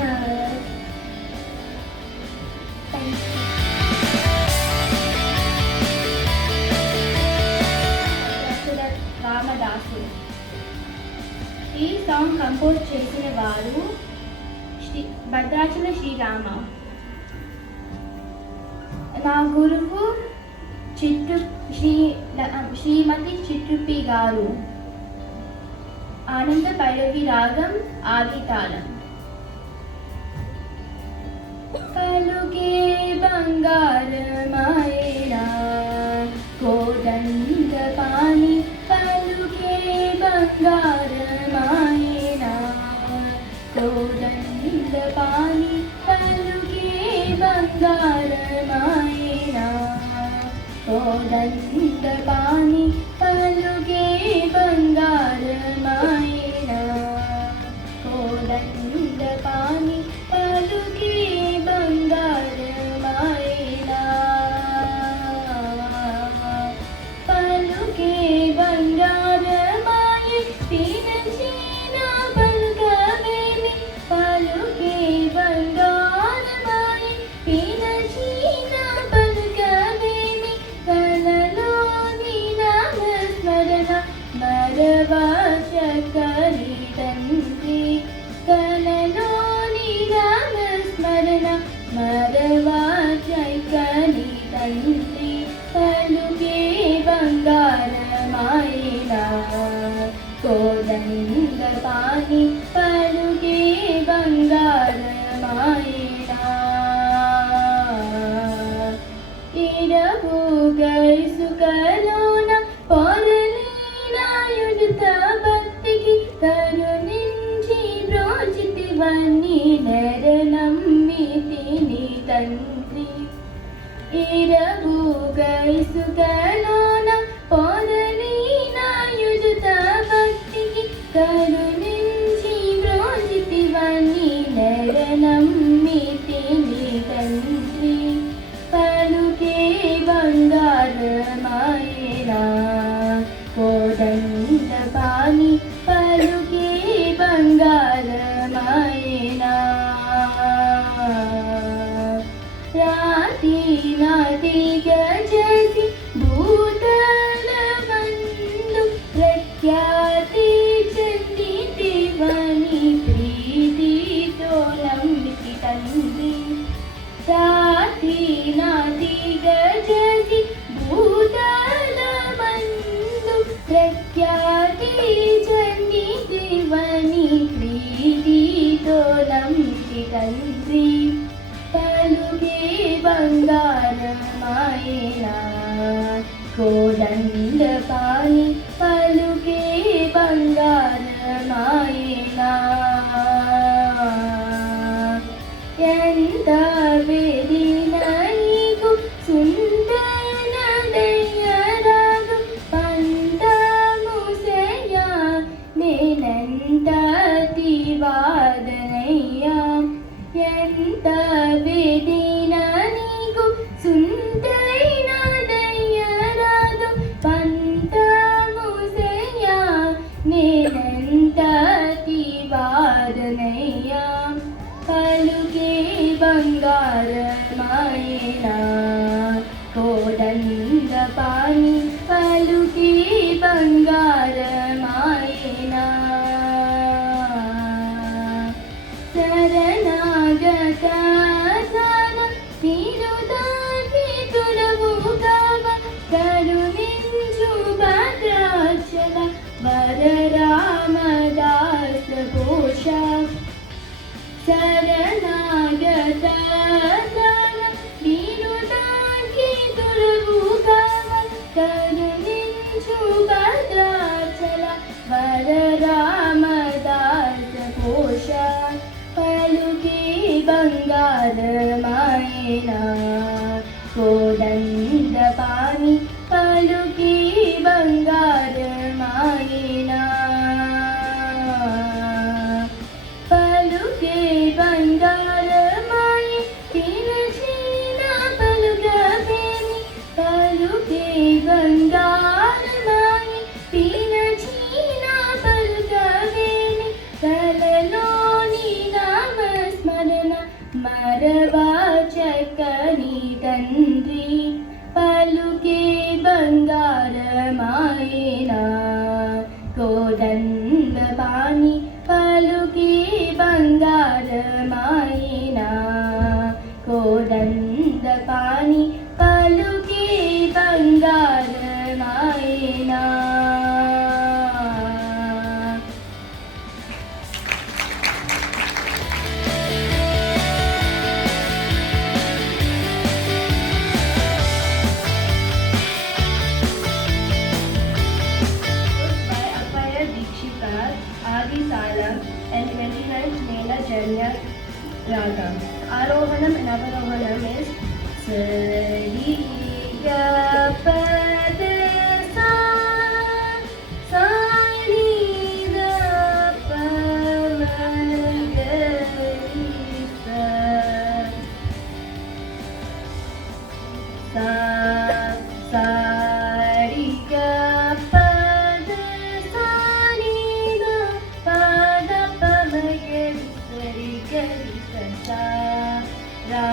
రామదాసు. ఈ సాంగ్ కంపోజ్ చేసిన వారు భద్రాచల శ్రీరామ. నా గురువు శ్రీమతి చిట్టుపి గారు. ఆనంద భైరవి రాగం ఆదితాళం. పలుకే బంగారమాయన కోదండ పాని పలుకే బంగారమాయన కోదండ పాని పలుకే బంగారమాయన కోదండ పాని పలుకే బంగారమాయన కోదండ పాని పలుకే బంగారమాయన పలుకే బంగారమాయ పినచిన పలుకవేమి పలుకే బంగారమాయ పినచిన పలుకవేమి కలలోని నామస్మరణ మరవచకరి తండ్రి కలలోని నామస్మరణ మరవచకరి తండ్రి పలుకే బంగారమాయన కోదండ పాని పలుకే బంగారమాయన ఇరవుగై సుకలోన పొరలీనాయుడుత భక్తికి కరుణించి బ్రోచితివని నరనమ్మితిని తండ్రి ఇరవుగై సుకలోన పొరలీనాయుడుత భక్తికి కరుణించి బ్రోచితివని నరనమ్మితిని తండ్రి పలుకే బంగారమాయన కోదండ పాని పలుకే బంగారమాయన రాతి నాటి గజసి భూతల బంధు ప్రఖ్యాతి చెందితివని ప్రీతితో నమ్మితి తండ్రి రాతి నాటి గజసి భూతల బంధు ప్రఖ్యాతి చెందితివని ప్రీతితో నమ్మితి తండ్రి పలు పలుకే బంగారమాయనా కోదండ పాణి పలుకే బంగారమాయనా ఎంత వేదిన నీకు సుందరదయ్యరాగు పంతముసయ్యా నేనంత తివాదనయ్యా ఎంత వేదిన నీకు సుందరదయ్యరాగు పంతముసయ్యా నేనంత తివాదనయ్యా పలుకే బంగారమాయనా కోదండ పాణి పలుకే బంగారమాయనా శరణాగత జన తిరుదాకి తులవుగావ కరుణించు భద్రాచల వరరామదాస ఘోష శరణాగత జన తిరుదాకి తులవుగావ కరుణించు భద్రాచల వరరామదాస ఘోష పలుకే బంగారమాయనా కోదండ పాణి పలుకే బంగారమాయనా పలుకే బంగారమాయి తినచిన పలుకవేమి పలుకే బంగారమాయి తినచిన పలుకవేమి కలలోని నామస్మరణ మరవా చక్కని తండ్రి పలుకే బంగారమాయనా కోదండ పాణి పలుకే బంగారమాయనా కోదండ పాణి పలుకే బంగారమాయనా by Appaya Dikshita, Adi Salam, and 29th Mela Janya Raga. Arohanam and Avarohanam is Sari Ga Pa Da Sa Sa Ni Da Pa Ma Ga Ri Sa Sa Sa Ri Ga Pa Da Sa Ni Da Pa Da Pa Ma Ga Ri Sa Ri Ga Ri Sa Sa Ra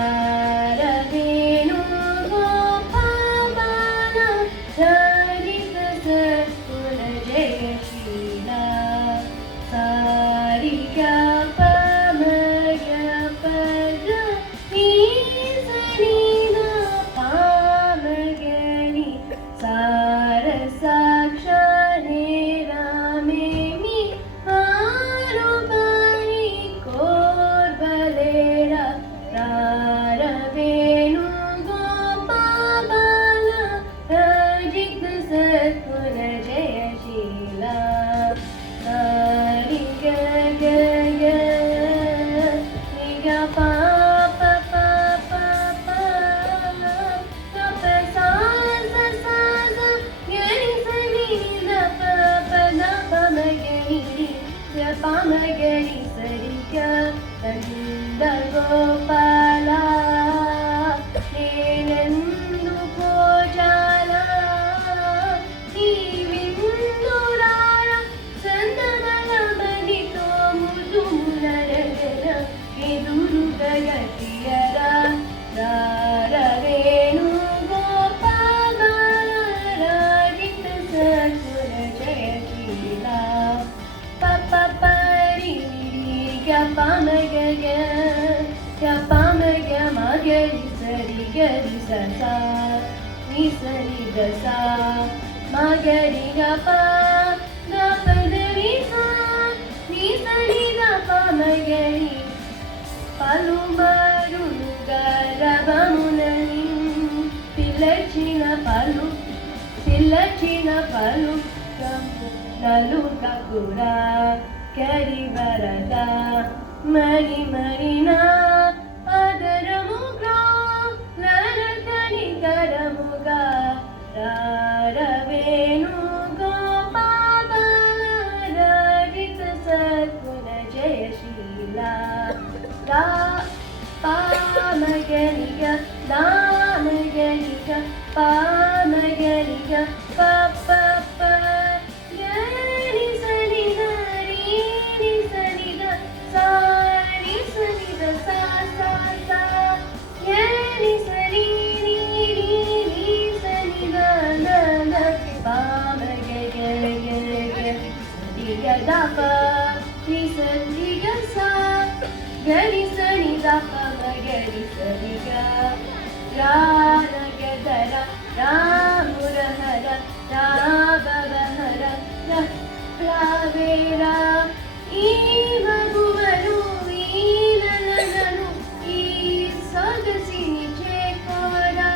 Ra Venu Gopala Ra Ri Sa Sa Kula Jaya Shila Sa Ri Ga Pa Ma Ga Pa Ga Ni Sa Ni Da Pa Ma Ga Ni Sa Ra Sa Ksha Ni Ra Me Mi Arubani Kor Balera Ra Ra Venu Gopala Rajit Satkula Jaya Shila Sa Ri Ga Ga Ga Ni Ga Pa Pa Pa Pa Pa Ga Pa Sa Sa Sa Sa Ga Ni Sa Ni Da Pa Pa Da Pa Ma Ga Ni Da Pa Ma Ga Ni Sa Ri Ga Nanda Gopala Nenenduko Jala Ni Vindurara Sandana Manito Mudu Mularagana Keduru Gayatiyara Ra Ra Venu Gopala Rajita Satkula Jaya Shila Pa Pa Pa Ri Ri Ga Pa Ma Ga Ga Ga Pa Ma Ga Ma Ga Ri Sa Ri Ga Ri Sa Sa Ni Sa Ni Da Sa Ma Ga Ri Ga Pa Ga Pa Da Ri Sa Ni Sa Ni Da Pa Ma Ga Ri Paluma ఎదురుగా రవమునని పిలచిన పలు నలుగా కూడా కరివరగా మరినా అదరముగా నరకనికరముగా రారవేణు గోపాలరిత సద్గుణ జయశీల పామగనిగ దామగనిగ పామగనిగ పప్ప గని సని ని సని ద సాని సని ద సా సా సా గని సని ని సని ద న న పామగ గ గ గ సని గ ద ప ని సని గ సా గరి సని ద ప మ గరి సని గ రా న గ ద ర రా ము ర హ ర రా బ బ హ ర ర రా వే రా ఈ మగువను ఈ ననను ఈ సగసిని చేకోరా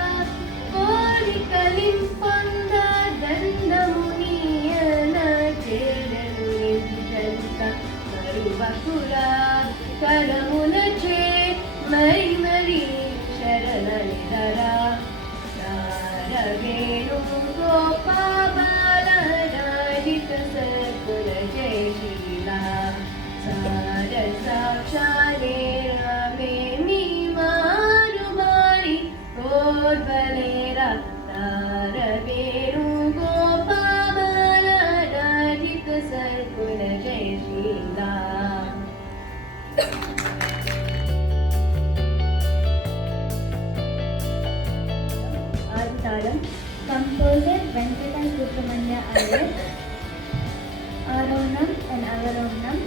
కోరికలిం పొంద దండమునియన చేరను నిజంత మరువకురా కరములచే మరి శరణనిదరా నారవేణు గోపాలరాజిత సద్గుణ జయశీల సార సాక్షారే రామే మీ మారు మారి కోర్బలేరా నారవేణు గోపాలరాజిత సద్గుణ Jayasheela. Composer Venkata Subramanya Iyer. Aronam and Avaronam.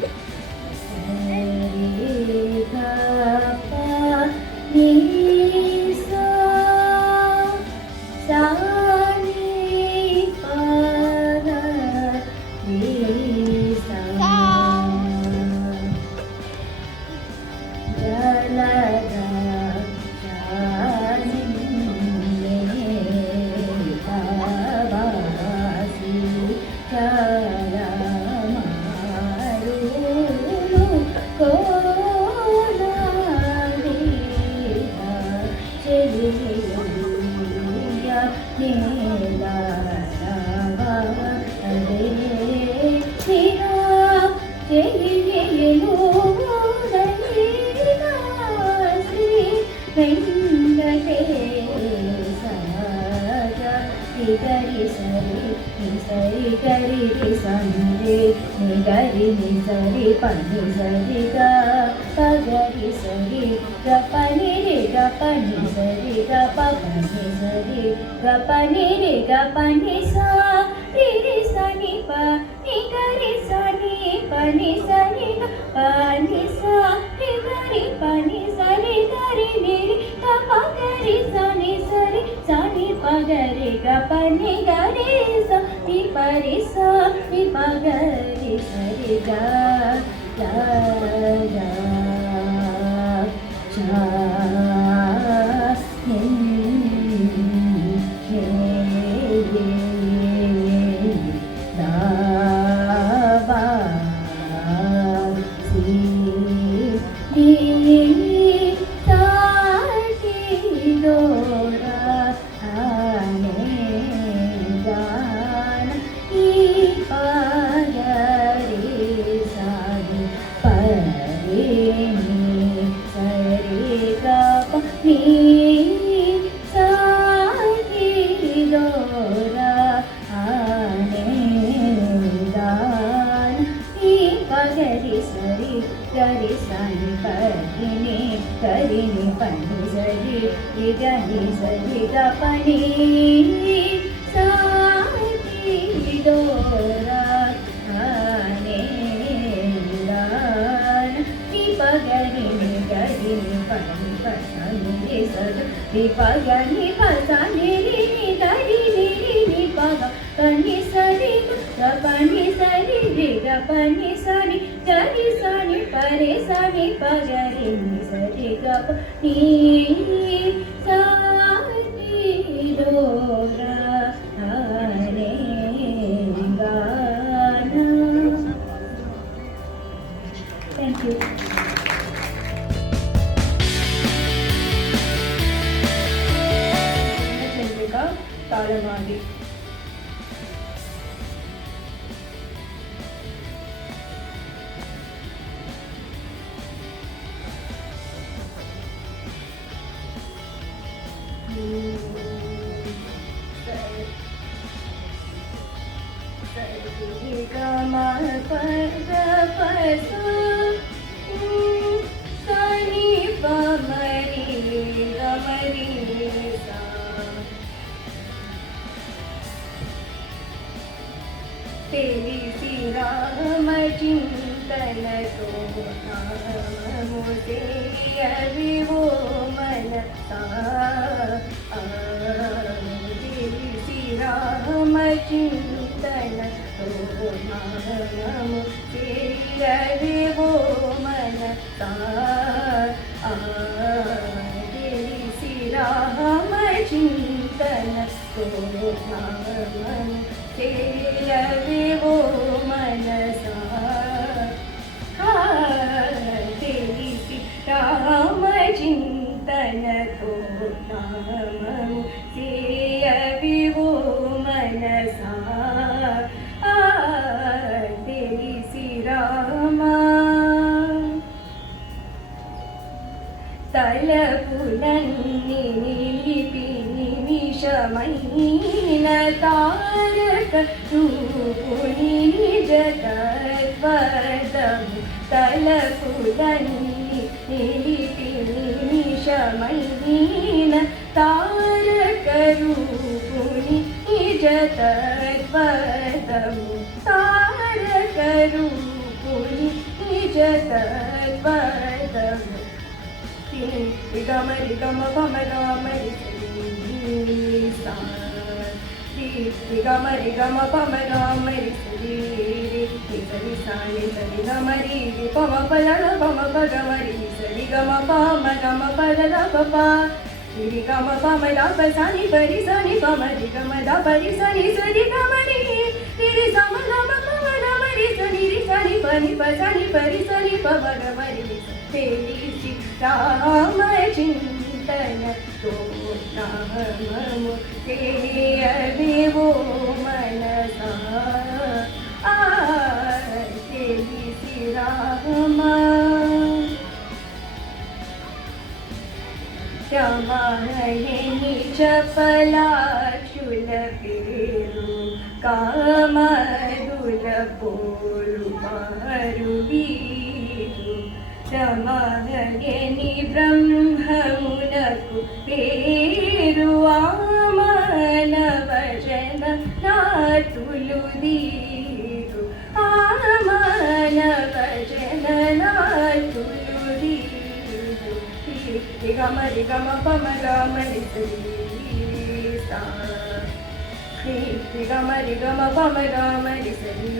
గప నీ సా నీ దో రా రే గా నా. Thank you. చంద్రిక తాళమాది. తెలిసి రామ చింతనతో నామముతే అవివో మనసా. తెలిసి రామ చింతనతో నామముతే అవివో మనసా. తెలిసి రామ చింతనతో నామముతే అవివో మనసా. తెలిసి రామ చింతనతో నామముతే అవివో మనసా. తెలిసి రామ తలపులన్నీ నిలిపి నిమిషమైన తారక రూపుని నిజ తత్వదము. తలపులన్నీ నిలిపి నిమిషమైన తారక రూపుని నిజ తత్వదము. తారక రూపుని నిజ తత్వదము. గమరి గమ పమ గమరి సా. గమరి గమ పమ గమరి సరి సాని సరి గమరి పమ పద పమ పద మరి సరి గమ పమ గమ పద పప. రి గమ పమ ద పసాని పరి సని పమ రి గమ ద పరి సని సరి గమరి రి సమ గమ పమ గమరి సని రి సని పని పసని పరి సని పమ గమరి. తెలిసి రామ చింతనతో నామముతే అవివో మనసా. తెలిసి రామ రామాయణి చపలాక్షుల పేరు కామరుల పోరు మారు వీరు. రమాయణి బ్రహ్మమునకు పేరు ఆమానవజన నాతులు దీరు. ఆమానవజన నాతులు దీరు. గమరి గమ పమ గమరి సా. గమరి గమ పమ గమరి సరి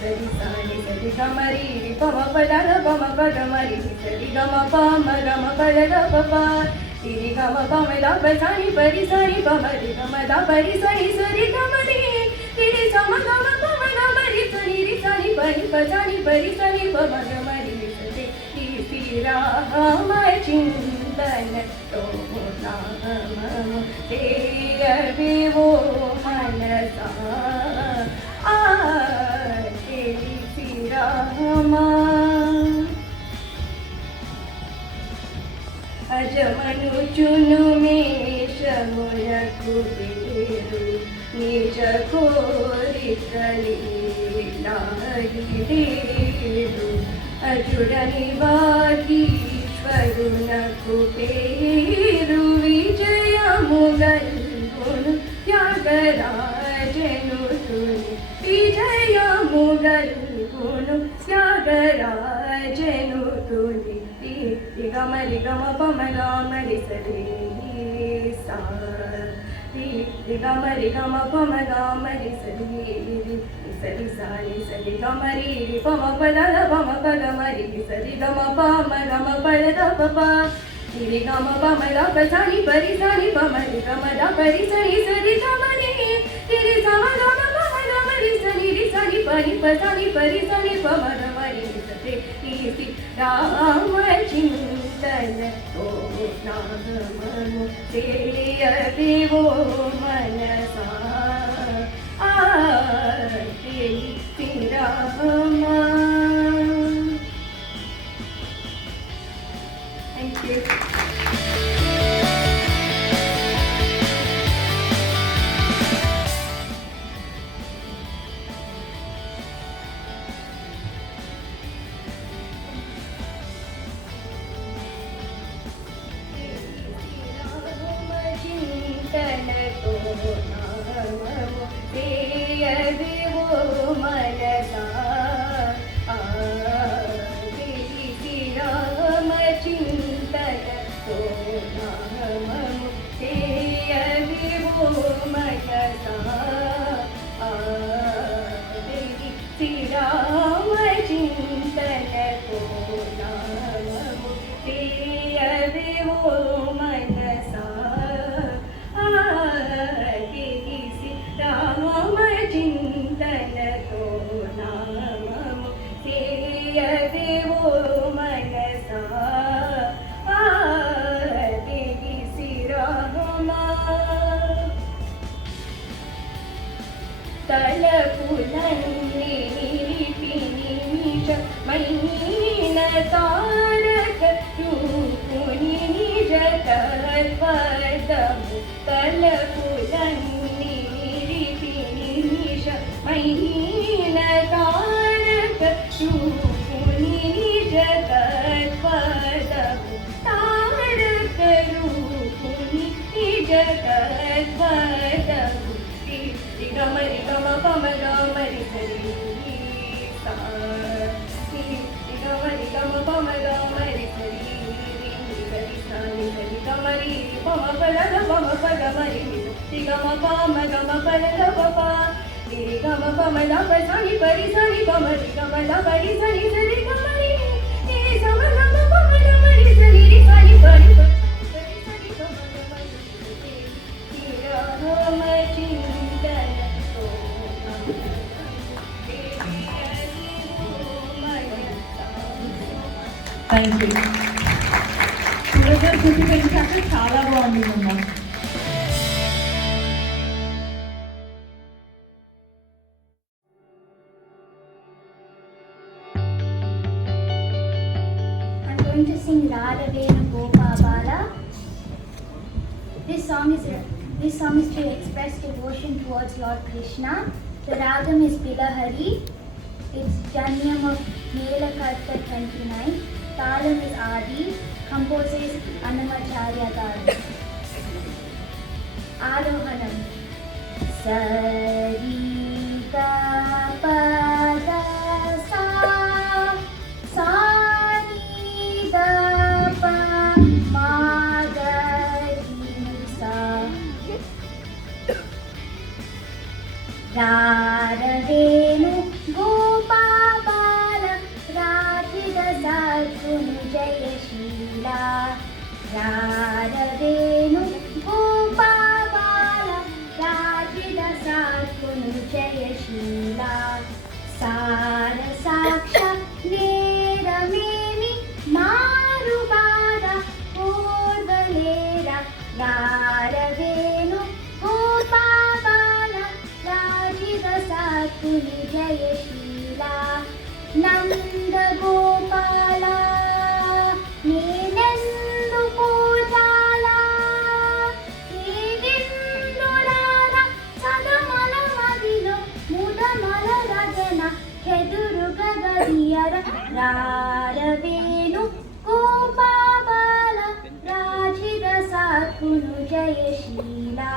సరి సాని సరి గమరి పమ పద పమ పద మరి సరి గమ పమ గమ పద పప. రి గమ పమ ద పసాని పరి సని పమ రి గమ ద పరి సని సరి గమరి రి సమ గమ పమ గమరి సని రి సని పరి పసాని పరి సని పమ గమరి తెలిసి రామ చింతనతో నామముతే అవివో మనసా. తెలిసి రామ అజమనుచును మేషములకు పేరు నిజ కోరికలీలాగిరేరు. అజుడని వాగీశ్వరునకు పేరు విజయము గల్గును త్యాగరాజనుతుని. విజయము గల్గును త్యాగరాజనుతుని. రి గమ రి గమ పమ గమ రి సరి సా రి గమ పమ గమ రి సరి సరి గమ రి పమ పద పమ పద మరి సరి గమ పమ గమ పద పప రి గమ పమ ద పని పరి సని పమ రి గమ ద పరి సని సరి గమ రి రి సమ గమ పమ గమ రి సని పని పని పరి సని పమ గమ రి సతే సి రామ చింతన ఓ నామము దేవో మనసా ఆ Shri Rama. Thank you. Thank you. చూపించాక చాలా బాగుంది అమ్మా. I'm going to sing Radha Venu Gopa Bala. This song is to express devotion towards Lord Krishna. The ragam is Bilahari. It's Janyam of Melakarta 29. Talam is Adi. Composer is Annamacharya Garu. Arohanam. Sari ga pa da sa sa ni da pa ma ga ri sa. Radha Venu Gopa Bala Rajida Sadgunu Jaya Sheela. Radha Venu Gopa Bala Rajida Sadgunu Jaya Sheela. Sara Saksha Veramemi Marubada Purvalera. Radha Venu Gopa Bala Rajida Sadgunu Jaya Sheela. Nanda Gopala Nenendu Pujala Edindurara Sadamala Madilo Mudamala Rajana Keduruga Gadiyara. Radha Venu Gopa Bala Rajida Sadgunu Jaya Sheela.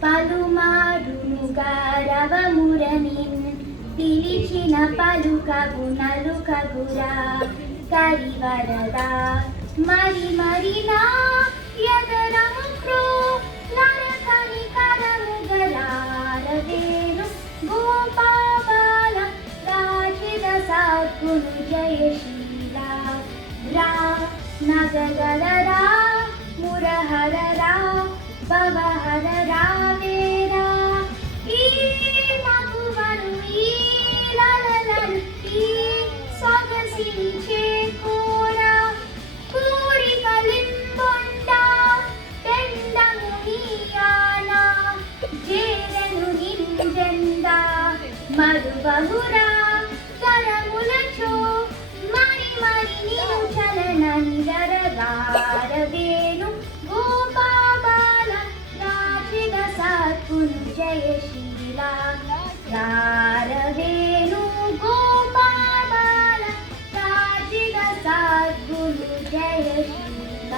Palumadunu Garavamuranin పిలిచిన పలుకగు నలుకగురా కరివరదా మరి మరి నా యదనముక్రో నరకని కరముగలారవేను గోపాల రాజిద సద్గురు జయశీల రా నగగలరా మురహరరా భవహరరా వేరా ఈ మగువను ఈ లలలను ఈ సొగసిని చేకూరా కోరికలింబొండా పెండము నీయానా జేరెను నింజెందా మరువహురా కరములచో మరి మరి నీవు చలన నిరరగారవేను Gopala రాజిద Sadhguru Jayasheela గారవేను Gopala రాజిద Sadhguru Jayasheela.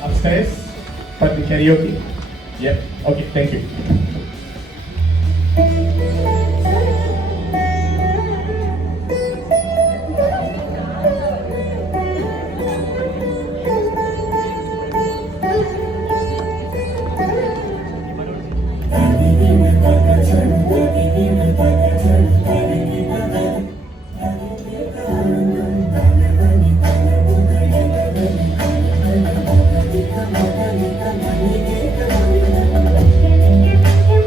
Upstairs for the karaoke. Yeah, okay, thank you. Thank you.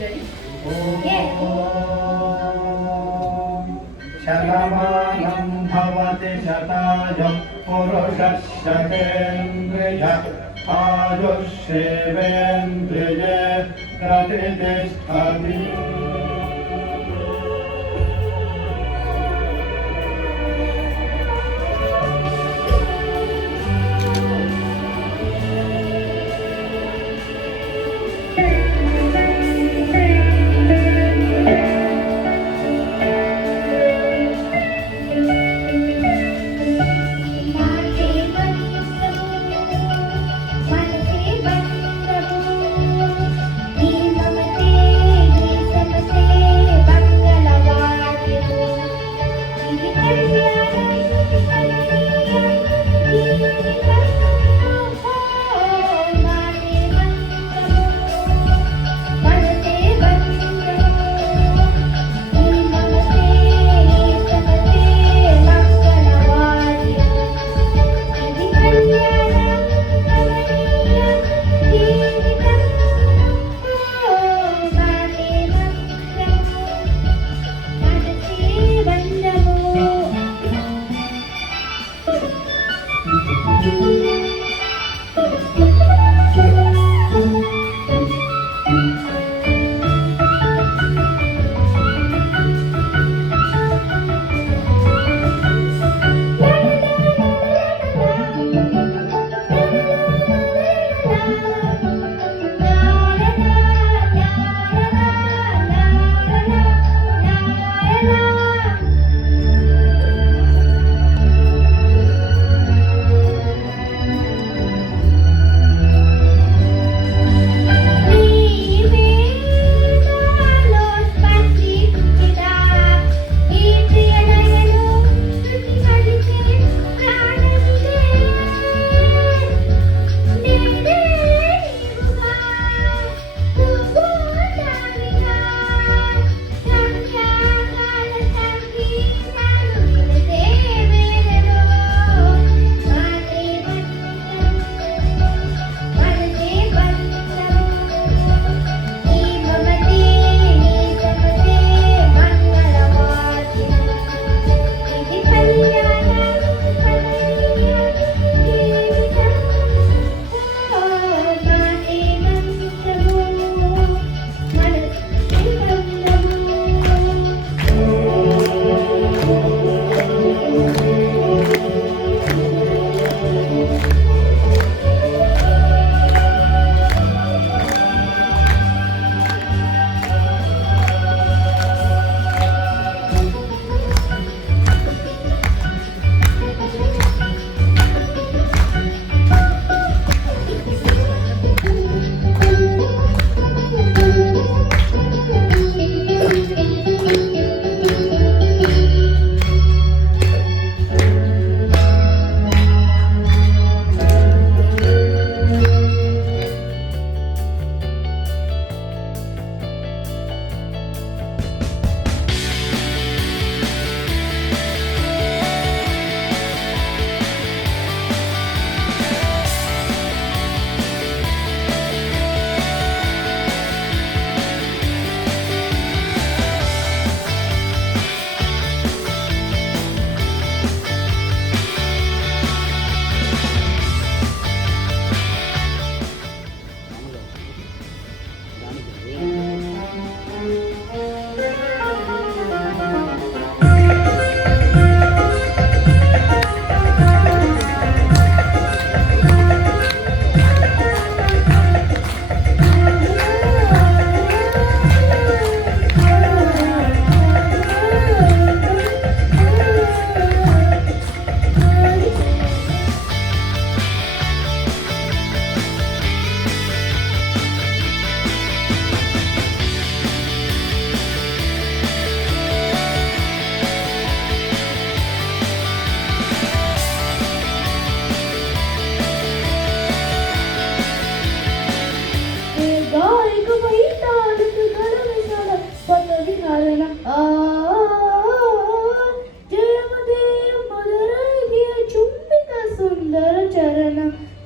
ready? शतमानं भवति शतायं पुरुषशतेन्द्रिय आयुष्येवेन्द्रिये प्रतिष्ठति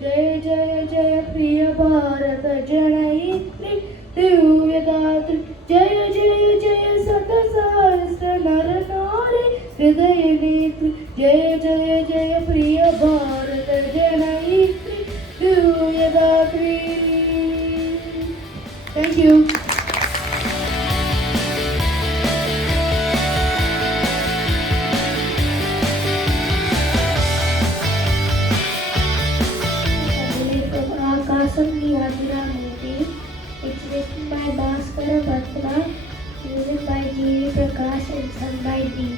जय जय जय प्रिय भारत जनयित्री दिव्यदात्री यदा pre. Thank you. From Akasam Niyadira movie. It's written by Bhaskara Batra, music by G.V. Prakash and sung by D.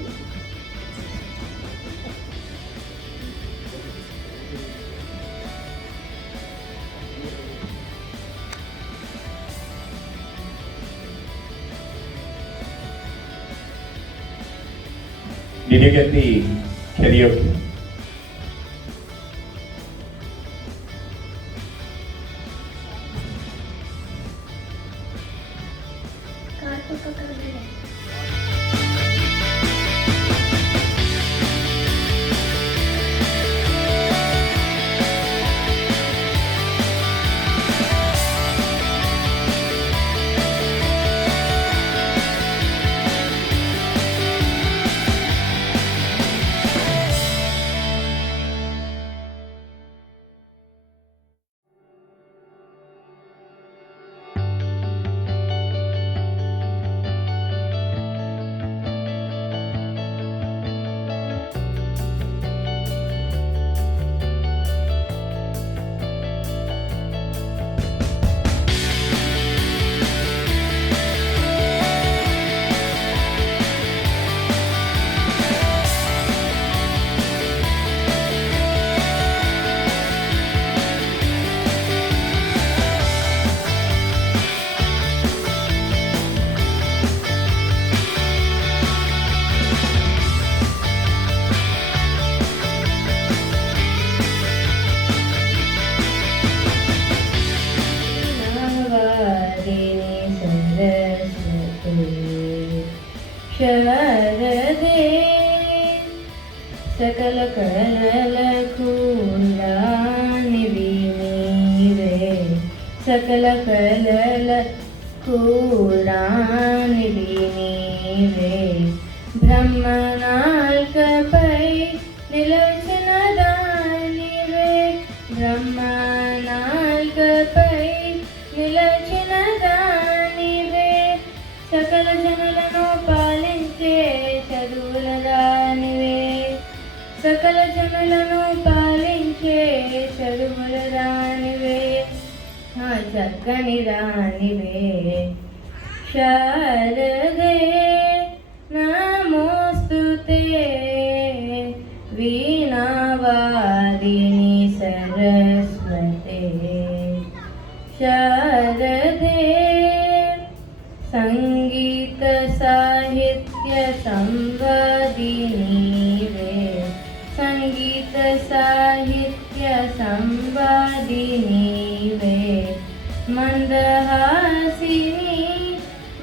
Did you get the karaoke? Kartika Karnade. శారదే సకల కళలకు రాణివి నీవే సకల కళలకు రాణివి నీవే బ్రహ్మనాల్కపై నిలచిన దానివే బ్రహ్మనాల్కపై నిలచిన దానివే సకల జనులను పాలించే చదువుల దానివే సకల జనులను పాలించే చదువుల దానివే ఆ చక్కని దానివే శారదే నమోస్తుతే వీణావాదిని సరస్వతే శారదే సంగీత సాహిత్య సంవాదినీవే సంగీత సాహిత్య సంవాదినీవే మందహాసిని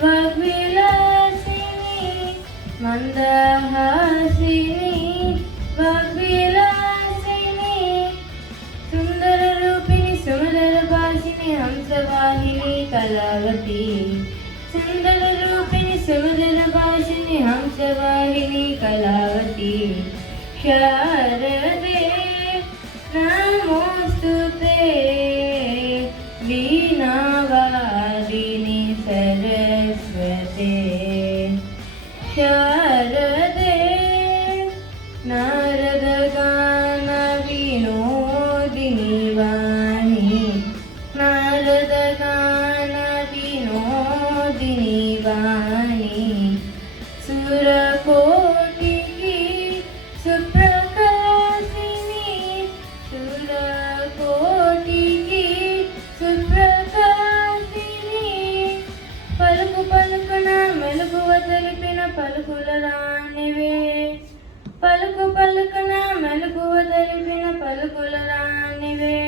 వాగ్విలాసిని మందహాసిని వాగ్విలాసిని సుందర రూపిణి సుమధుర భాషిని హంసవాహిని కళావతి సుందర రూపిణి సుమధుర భాషిని హంసవాహిని కళావతి శారదే నమోస్తుతే వీణావాదిని సరస్వతే శారదే నారద గాన వినోదిని వాణి నారద గాన వినోదిని వాణి సురకోటికి సుప్రకాశిని సురకోటికి సుప్రకాశిని పలుకు పలుకున మెలుగువ తెలిపిన పలుకుల రానివే పలుకు పలుకున మెలుగువ తెలిపిన పలుకుల రానివే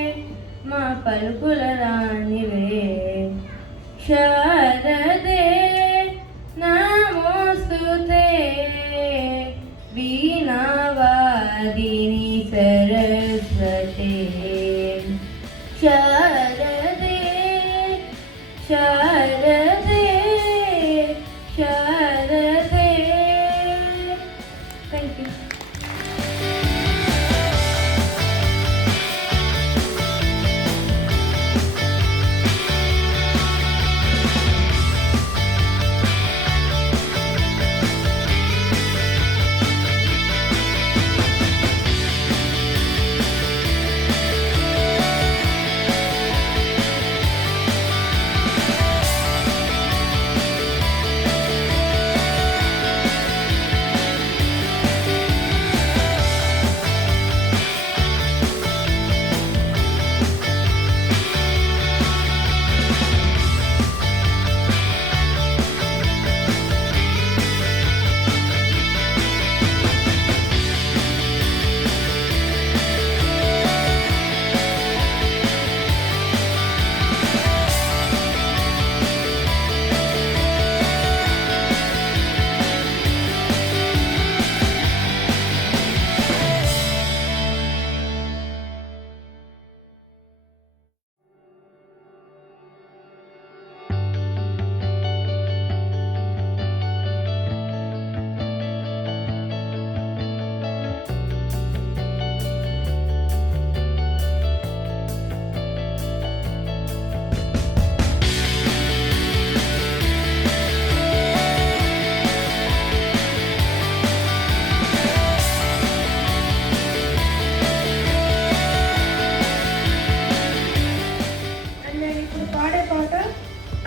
మా పలుకుల రానివే శారదే నమోస్తుతే వీణావాదిని సరస్వతే శారదే శారదే శారదే థ్యాంక్ యూ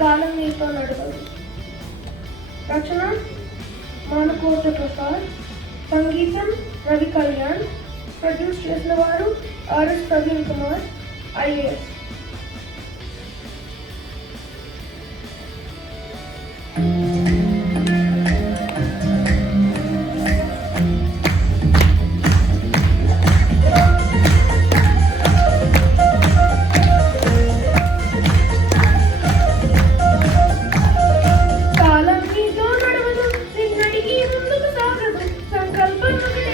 కాలం నీతో నడవదు. రచన మానుకోట ప్రసాద్, సంగీతం రవి కళ్యాణ్, ప్రొడ్యూస్ చేసిన వారు ఆర్ఎస్ ప్రవీణ్ కుమార్, ఐఏఎస్. కాలం నీతో నడవదు, నిన్నటికి ముందుకు సాగదు, సంకల్పం ఒకటే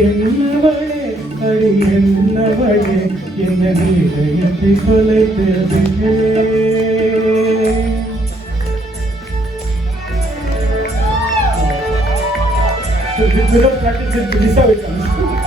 என்னவளே அடி என்னவளே என்ன இதயத்தை கொலைத்தது without practice it this how it comes.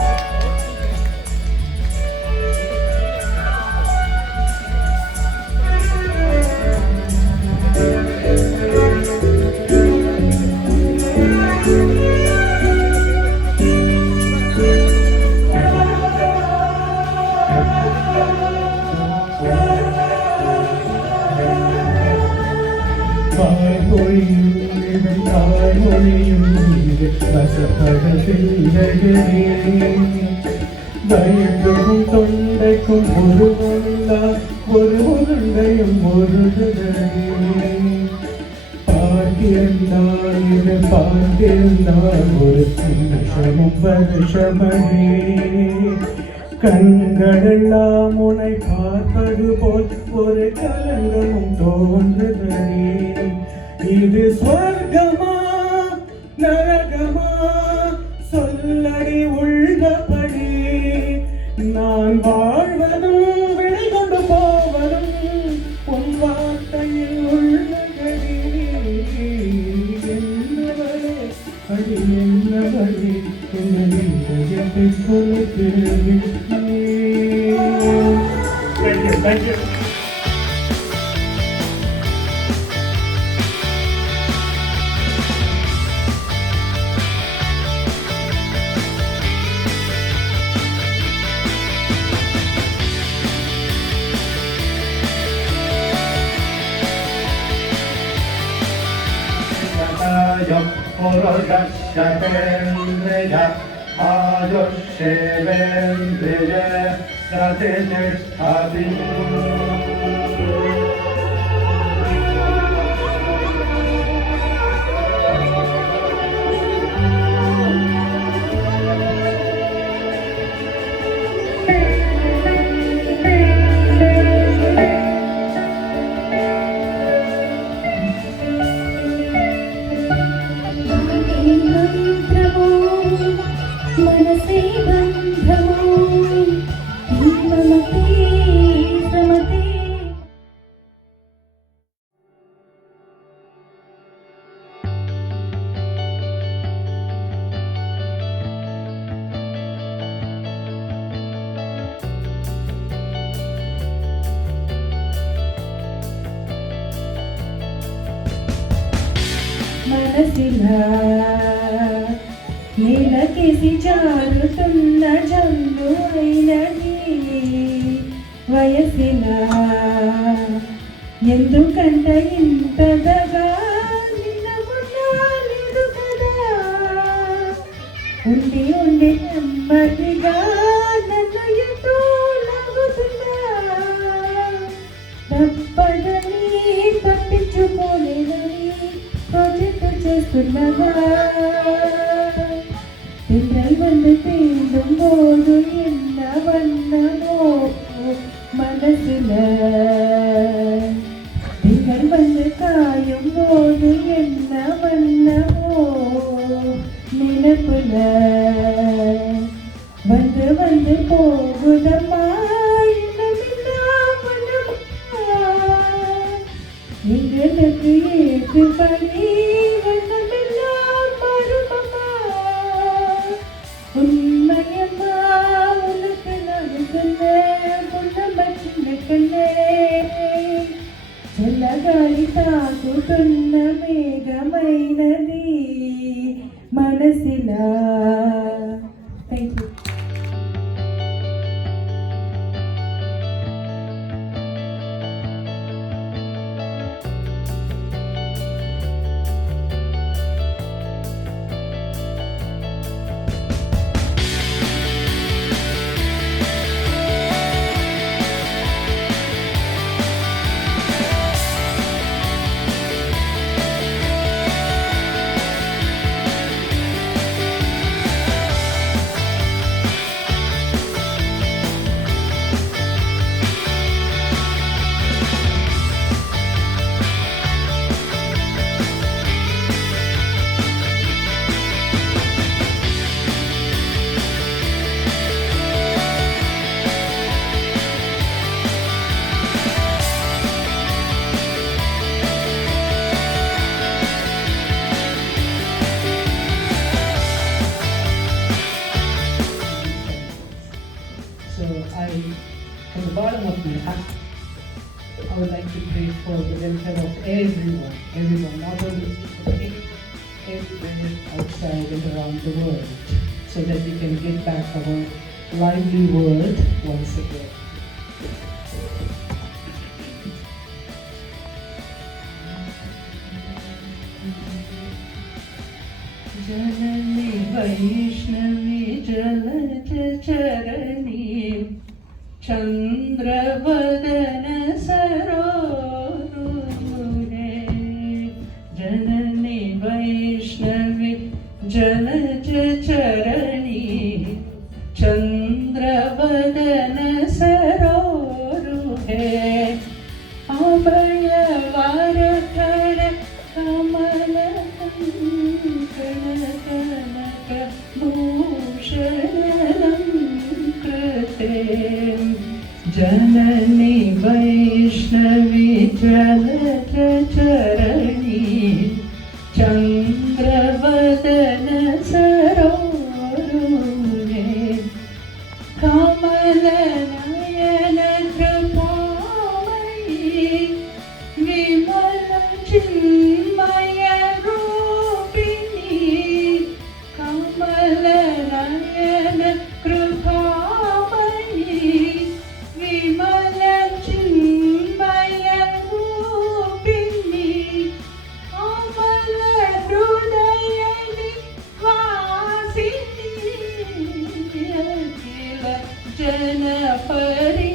பயக்கும் தொண்டைக்கும் ஒரு வந்தா ஒரு உருண்டையும் ஒரு பார்த்திருந்தால் இது பார்த்திருந்தால் ஒரு நிமிஷமும் வருஷமனே கண்களெல்லாம் உன்னை பார்ப்பது போல் ஒரு கலங்கமும் தோன்றுதே இது ஸ்வர்கமா நரகமா சொல்லடி உள்ளபடி நான் வாழ்வதும் விடை கொண்டு போவதும் உன் வார்த்தையில் உள்ளபடி என்னவளே அடி என்னவளே என்னை கொடுத்து Thank you. మనసిలా నీలకేసి జారుతున్న జల్లు అయినది వయసిలా ఎందుకంట ఇంతదగా నిన్నమున్నాలేదు కదా ఉండి ఉండి నెమ్మదిగా నన్ను ఎంతో నవ్వుతున్నా తప్పదని తప్పించుకోలేదని ப்ராஜெக்ட் చేస్తున్నదా திங்கள் வந்து தீண்டும் போது என்ன வண்ணமோ மனசுல திங்கள் வந்து காயும் போது என்ன வண்ணமோ நினைப்புல வந்து வந்து போகுதம்மா எங்களுக்கு ஏற்றுபடி வண்ணமெல்லாம் மறுபமா உண்மையம்மா உனக்கு நான் சொன்ன பொன்னம்ப சின்ன கண்ணே చల్లగాలి తాకుతున్న మేఘమైనది మనసిలా thank you welfare of everyone, not only everywhere outside and around the world, so that we can get back our lively world once again. जननी वैष्णवी जलचरणी चंद्रवदन सरोरुहे जननी वैष्णवी जलचरणी चंद्रवदन सरोरुहे अभयवार खड़ कमल कनक भूषणं कृते जननी वैष्णवी जलचरणी चंद्रवदन सरोरुहे कमलनयन कृपामयी विमल चिन्मय रूपिणी कमलनयन कृपामयी विमल चिन्मय रूपिणी अमल हृदय निवासिनी अखिल जन परिपालिनी